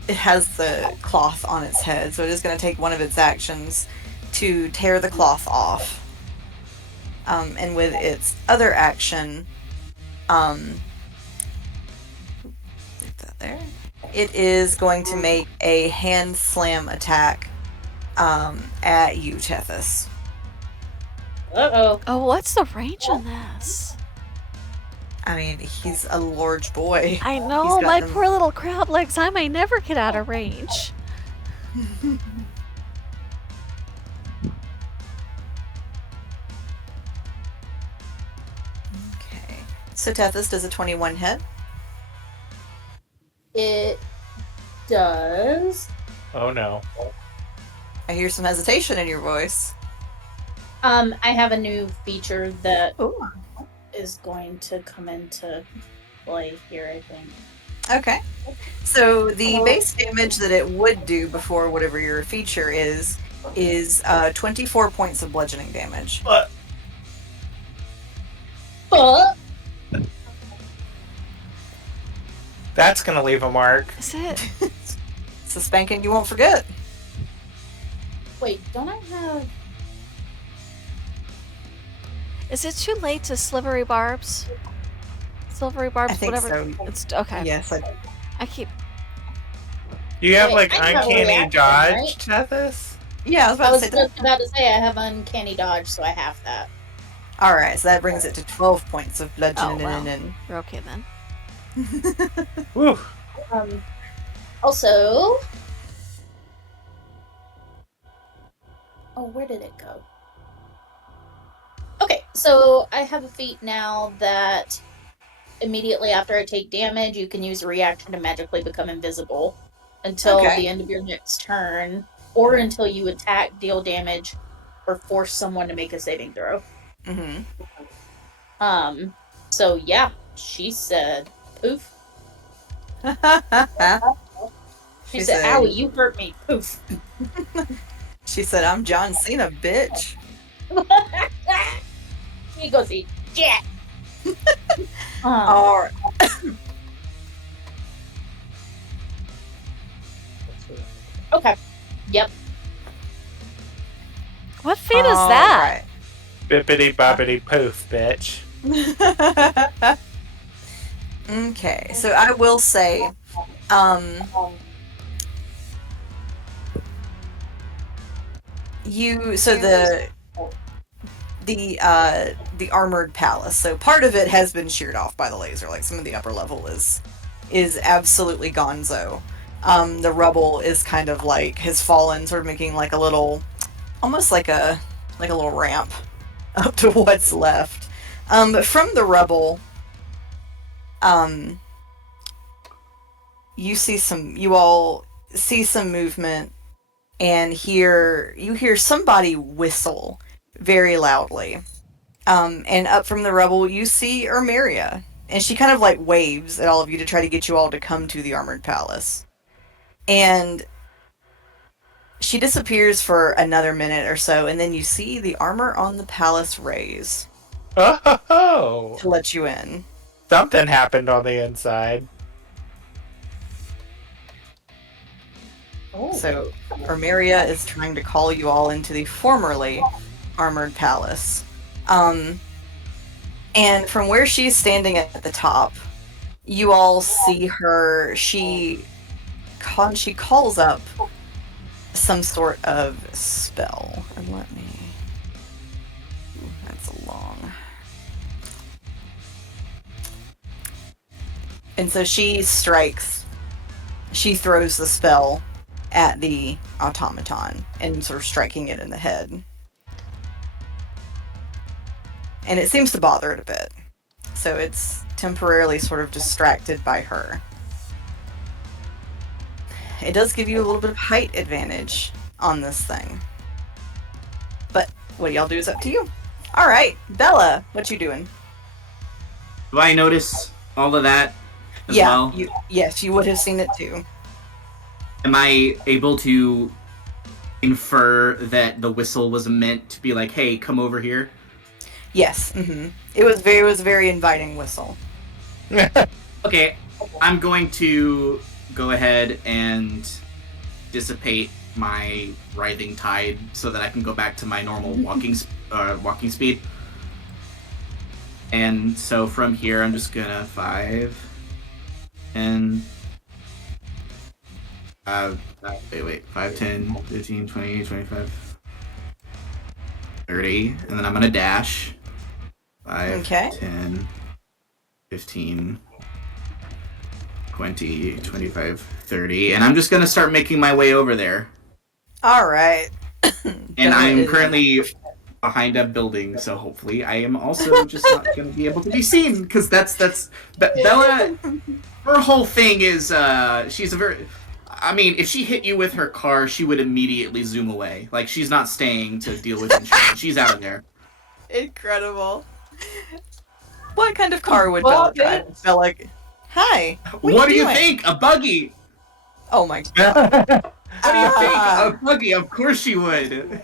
has the cloth on its head, so it is going to take one of its actions to tear the cloth off. And with its other action, leave that there. It is going to make a hand slam attack at you, Tethys. Uh-oh. Oh, what's the range on this? I mean, he's a large boy. I know, my poor little crab legs. I may never get out of range. Okay. So Tethys, does a 21 hit? It does. Oh no. I hear some hesitation in your voice. I have a new feature that Ooh. is going to come into play here, I think. Okay. So the base damage that it would do before whatever your feature is 24 points of bludgeoning damage. But But that's gonna leave a mark. Is it? It's a spanking you won't forget. wait, don't I have... Is it too late to slivery barbs? Silvery barbs, I think whatever. so. It's okay. Yes. I keep. You have Wait, like I have a uncanny reaction, dodge, right? Tethys? Yeah, I was I about was to say that. just about to say I have uncanny dodge, so I have that. All right, so that brings it to 12 points of bludgeoning. Oh, well. We're okay then. Woo. Also... Oh, where did it go? Okay, so I have a feat now that immediately after I take damage, you can use a reaction to magically become invisible until Okay. the end of your next turn, or until you attack, deal damage, or force someone to make a saving throw. Mm-hmm. So yeah, she said, poof. She said, owie, you hurt me, poof. She said, I'm John Cena, bitch. He goes eat jet. All right. Okay. Yep. What feat is that? All right. Bippity boppity poof, bitch. Okay, so I will say, the armored palace. So part of it has been sheared off by the laser. Like some of the upper level is absolutely gonzo. The rubble is kind of like has fallen, sort of making like a little, almost like a little ramp up to what's left. But from the rubble, you all see some movement and you hear somebody whistle very loudly. And up from the rubble, you see Ermeria, and she kind of like waves at all of you to try to get you all to come to the armored palace. And she disappears for another minute or so, and then you see the armor on the palace raise Oh. to let you in. Something happened on the inside. Oh. So, Armeria is trying to call you all into the formerly armored palace. And from where she's standing at the top, you all see her. She calls up some sort of spell. And let me. Ooh, that's long. And so she strikes. She throws the spell at the automaton and sort of striking it in the head. And it seems to bother it a bit. So it's temporarily sort of distracted by her. It does give you a little bit of height advantage on this thing. But what y'all do is up to you. Alright, Bella, what you doing? Do I notice all of that as Yeah, well? yes, you would have seen it too. Am I able to infer that the whistle was meant to be like, hey, come over here? Yes, It was a very inviting whistle. Okay, I'm going to go ahead and dissipate my writhing tide so that I can go back to my normal walking speed. And so from here, I'm just gonna 5 and 5, 10, 15, 20, 25, 30, and then I'm gonna dash. 5, Okay. 10, 15, 20, 25, 30, and I'm just gonna start making my way over there. Alright. And I'm currently behind a building, so hopefully I am also just not gonna be able to be seen, because that's Bella. Her whole thing is she's a very. I mean, if she hit you with her car, she would immediately zoom away. Like, she's not staying to deal with insurance. She's out of there. Incredible. What kind of car would Bella drive? Bella. Hi. What do you think? A buggy. Oh my god. What do you think? A buggy. Of course she would.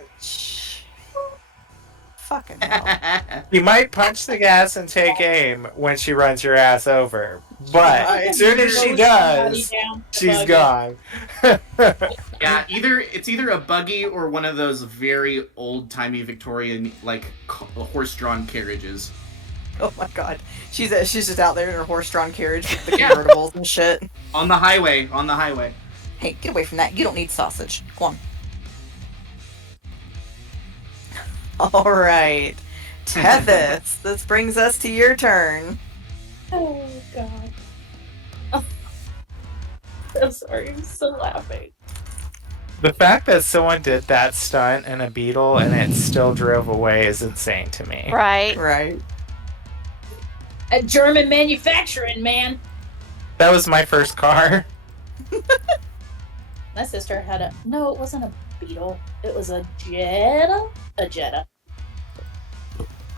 Fucking hell. You might punch the gas and take aim when she runs your ass over, but as soon as she does, she's gone. Yeah, it's either a buggy or one of those very old-timey Victorian, like, horse-drawn carriages. Oh my god. She's just out there in her horse-drawn carriage with the convertibles and shit. On the highway. Hey, get away from that. You don't need sausage. Go on. Alright. Tethys, this brings us to your turn. Oh god. Oh. I'm sorry, I'm still laughing. The fact that someone did that stunt in a Beetle and it still drove away is insane to me. Right. Right. A German manufacturing, man. That was my first car. My sister had a... No, it wasn't a Beetle. It was a Jetta? A Jetta.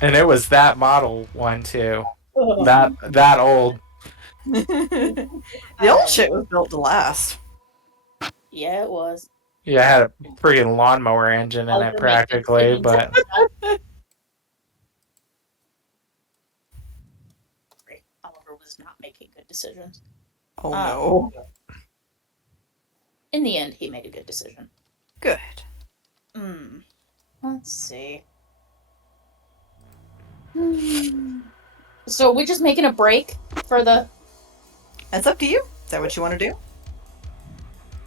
And it was that model one too. Ugh. That old. The old shit was built to last. Yeah, it was. Yeah, it had a freaking lawnmower engine in it practically, but Oliver was not making good decisions. Oh no. In the end, he made a good decision. Good. Let's see. So are we just making a break for the... That's up to you. Is that what you want to do?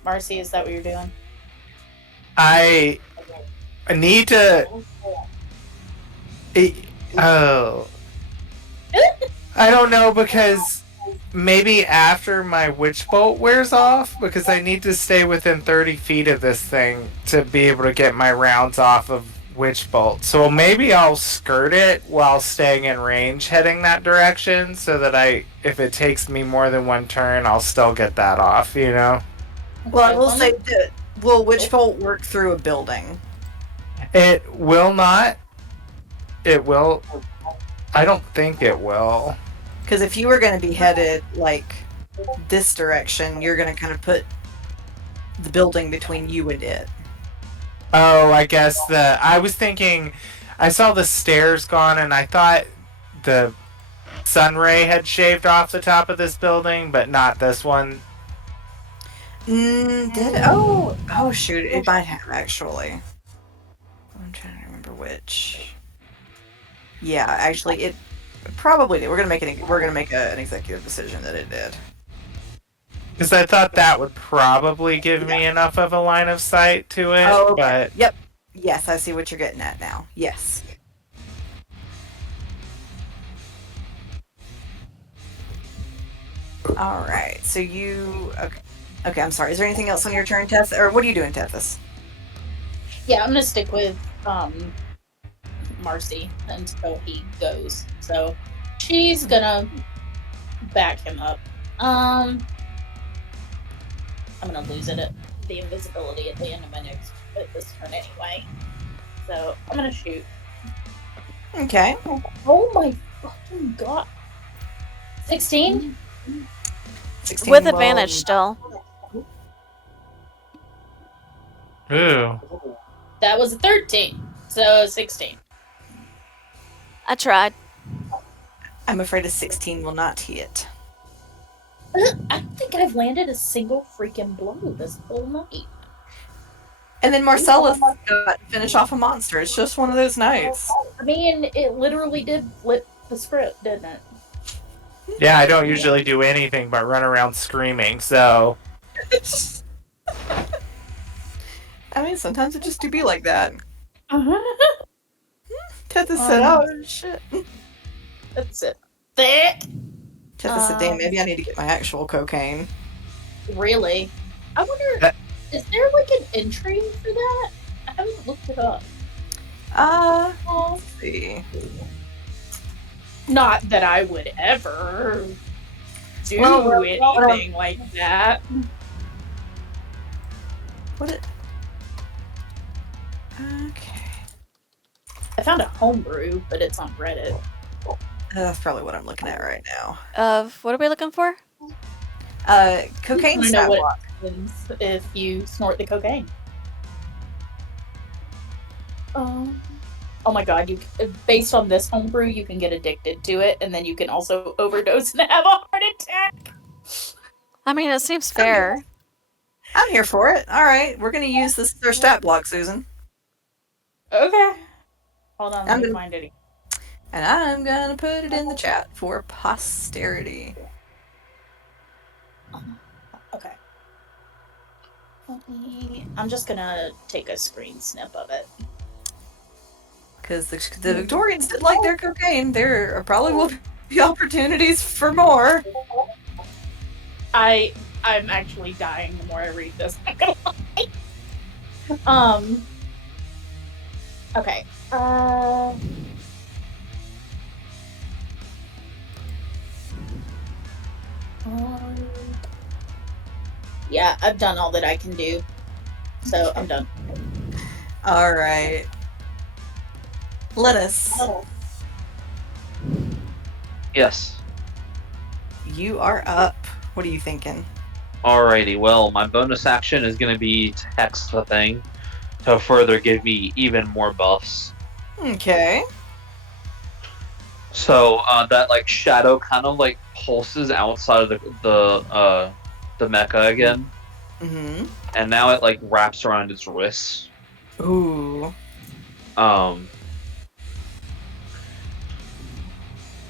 Marcy, is that what you're doing? I need to. Oh. I don't know, because maybe after my witch bolt wears off, because I need to stay within 30 feet of this thing to be able to get my rounds off of witch bolt. So maybe I'll skirt it while staying in range heading that direction, so that if it takes me more than one turn, I'll still get that off, you know? Well, I will say that will witch bolt work through a building? It will not. It will. I don't think it will. Because if you were going to be headed, like, this direction, you're going to kind of put the building between you and it. Oh, I guess I was thinking, I saw the stairs gone, and I thought Sunray had shaved off the top of this building, but not this one. Did it? Oh shoot! It might have actually. I'm trying to remember which. Yeah, actually, it probably did. We're gonna make an executive decision that it did. Because I thought that would probably give me enough of a line of sight to it, Oh, okay. but Yep. Yes, I see what you're getting at now. Yes. All right. So you okay? Okay. I'm sorry. Is there anything else on your turn, Teth? Or what are you doing, Tethys? Yeah, I'm gonna stick with Marcy until he goes. So she's gonna back him up. I'm gonna lose it at the invisibility at the end of this turn anyway. So I'm gonna shoot. Okay. Oh my fucking god! 16. 16 With will- advantage still. ooh. That was a 13. So 16. I tried. I'm afraid a 16 will not hit. I don't think I've landed a single freaking blow this whole night. And then Marcellus got to finish off a monster. It's just one of those nights. I mean, it literally did flip the script, didn't it? Yeah, I don't usually do anything but run around screaming, so... I mean, sometimes it just do be like that. Tethys Um, said, "Oh shit." That's it. That Tethys said, "Damn, maybe I need to get my actual cocaine." really? I wonder, is there like an entry for that? I haven't looked it up. Let's see. Not that I would ever do Well, anything like that. What it? Okay. I found a homebrew, but it's on Reddit. That's probably what I'm looking at right now. What are we looking for? Cocaine I know stat what block. happens if you snort the cocaine. Oh my god! Based on this homebrew, you can get addicted to it, and then you can also overdose and have a heart attack. I mean, it seems fair. I'm here for it. All right, we're gonna use this as our stat block, Susan. Okay. Hold on, let me I'm find it. And I'm gonna put it in the chat for posterity. Okay. I'm just gonna take a screen snip of it. Because the Victorians did like their cocaine. There probably will be opportunities for more. I'm actually dying the more I read this. I'm not gonna lie. Okay. Yeah, I've done all that I can do. So I'm done. All right. Linus, Yes. you are up. What are you thinking? Alrighty, well, my bonus action is going to be to hex the thing to further give me even more buffs. Okay. So that like shadow kind of like pulses outside of the mecha again, Mm-hmm. and now it like wraps around its wrists. Ooh.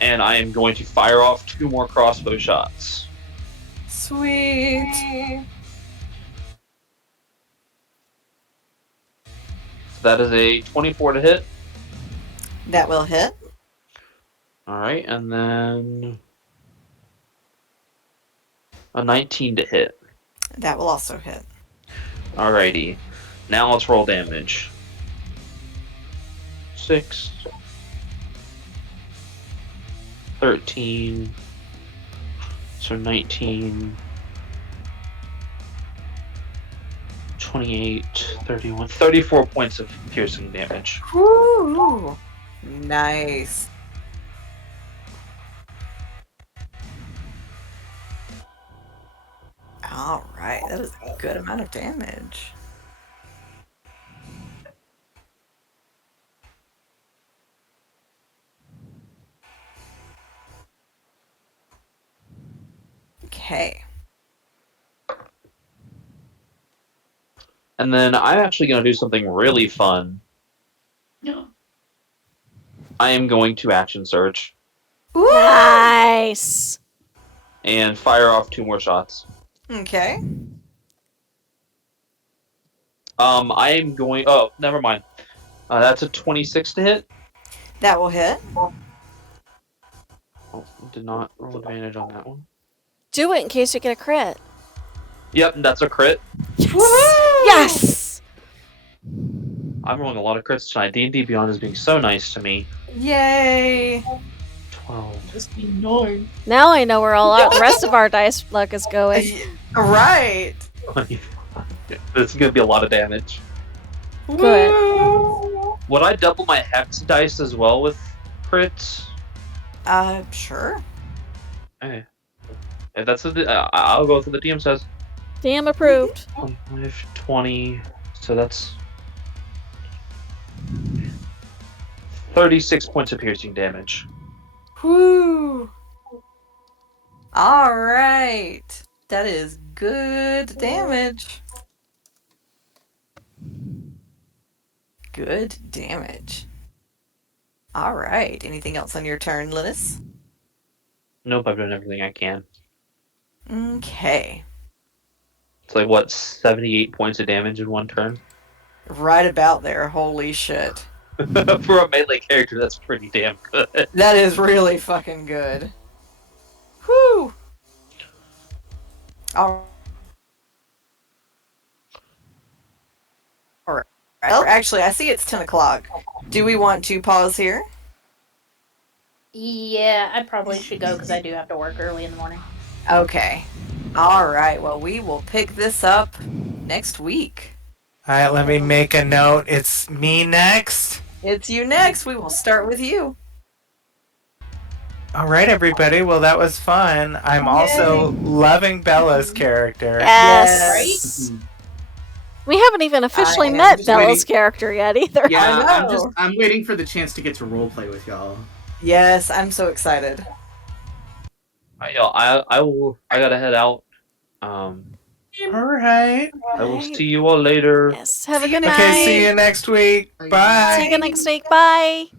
And I am going to fire off 2 more crossbow shots. Sweet. So that is a 24 to hit. That will hit. All right, and then a 19 to hit. That will also hit. Alrighty, now let's roll damage. 6, 13, so 19, 28, 31, 34 points of piercing damage. Woo! Nice. All right, that is a good amount of damage. And then I'm actually going to do something really fun. I am going to action surge Woo! Nice. and fire off 2 more shots. Okay. I am going. Oh, never mind. That's a 26 to hit. That will hit. Oh, did not roll advantage on that one. Do it in case you get a crit. Yep, that's a crit. Yes. Woohoo! Yes. I'm rolling a lot of crits tonight. D&D Beyond is being so nice to me. Yay! 12. Just be annoyed. Now I know where all the rest of our dice luck is going. Right. 25. This is going to be a lot of damage. Good. Woo! Would I double my hex dice as well with crits? Sure. Okay. If that's what I'll go with what the DM says. Damn approved. 25, 20. So that's 36 points of piercing damage. Woo! All right. That is good damage. Good damage. All right. Anything else on your turn, Linus? Nope, I've done everything I can. Okay. It's like, what, 78 points of damage in one turn? Right about there. Holy shit. For a melee character, that's pretty damn good. That is really fucking good. Whew. All right. Actually, I see it's 10 o'clock. Do we want to pause here? Yeah, I probably should go because I do have to work early in the morning. Okay. All right. Well, we will pick this up next week. All right, let me make a note. It's me next. It's you next. We will start with you. All right, everybody. Well, that was fun. I'm also loving Bella's character. Yes. We haven't even officially I am met just Bella's waiting. character yet either. Yeah, I know. I'm waiting for the chance to get to roleplay with y'all. Yes, I'm so excited. I gotta head out. All right. I will see you all later. Yes. Have a See you good next night. Okay, see you next week. Bye. Bye. See you next week. Bye.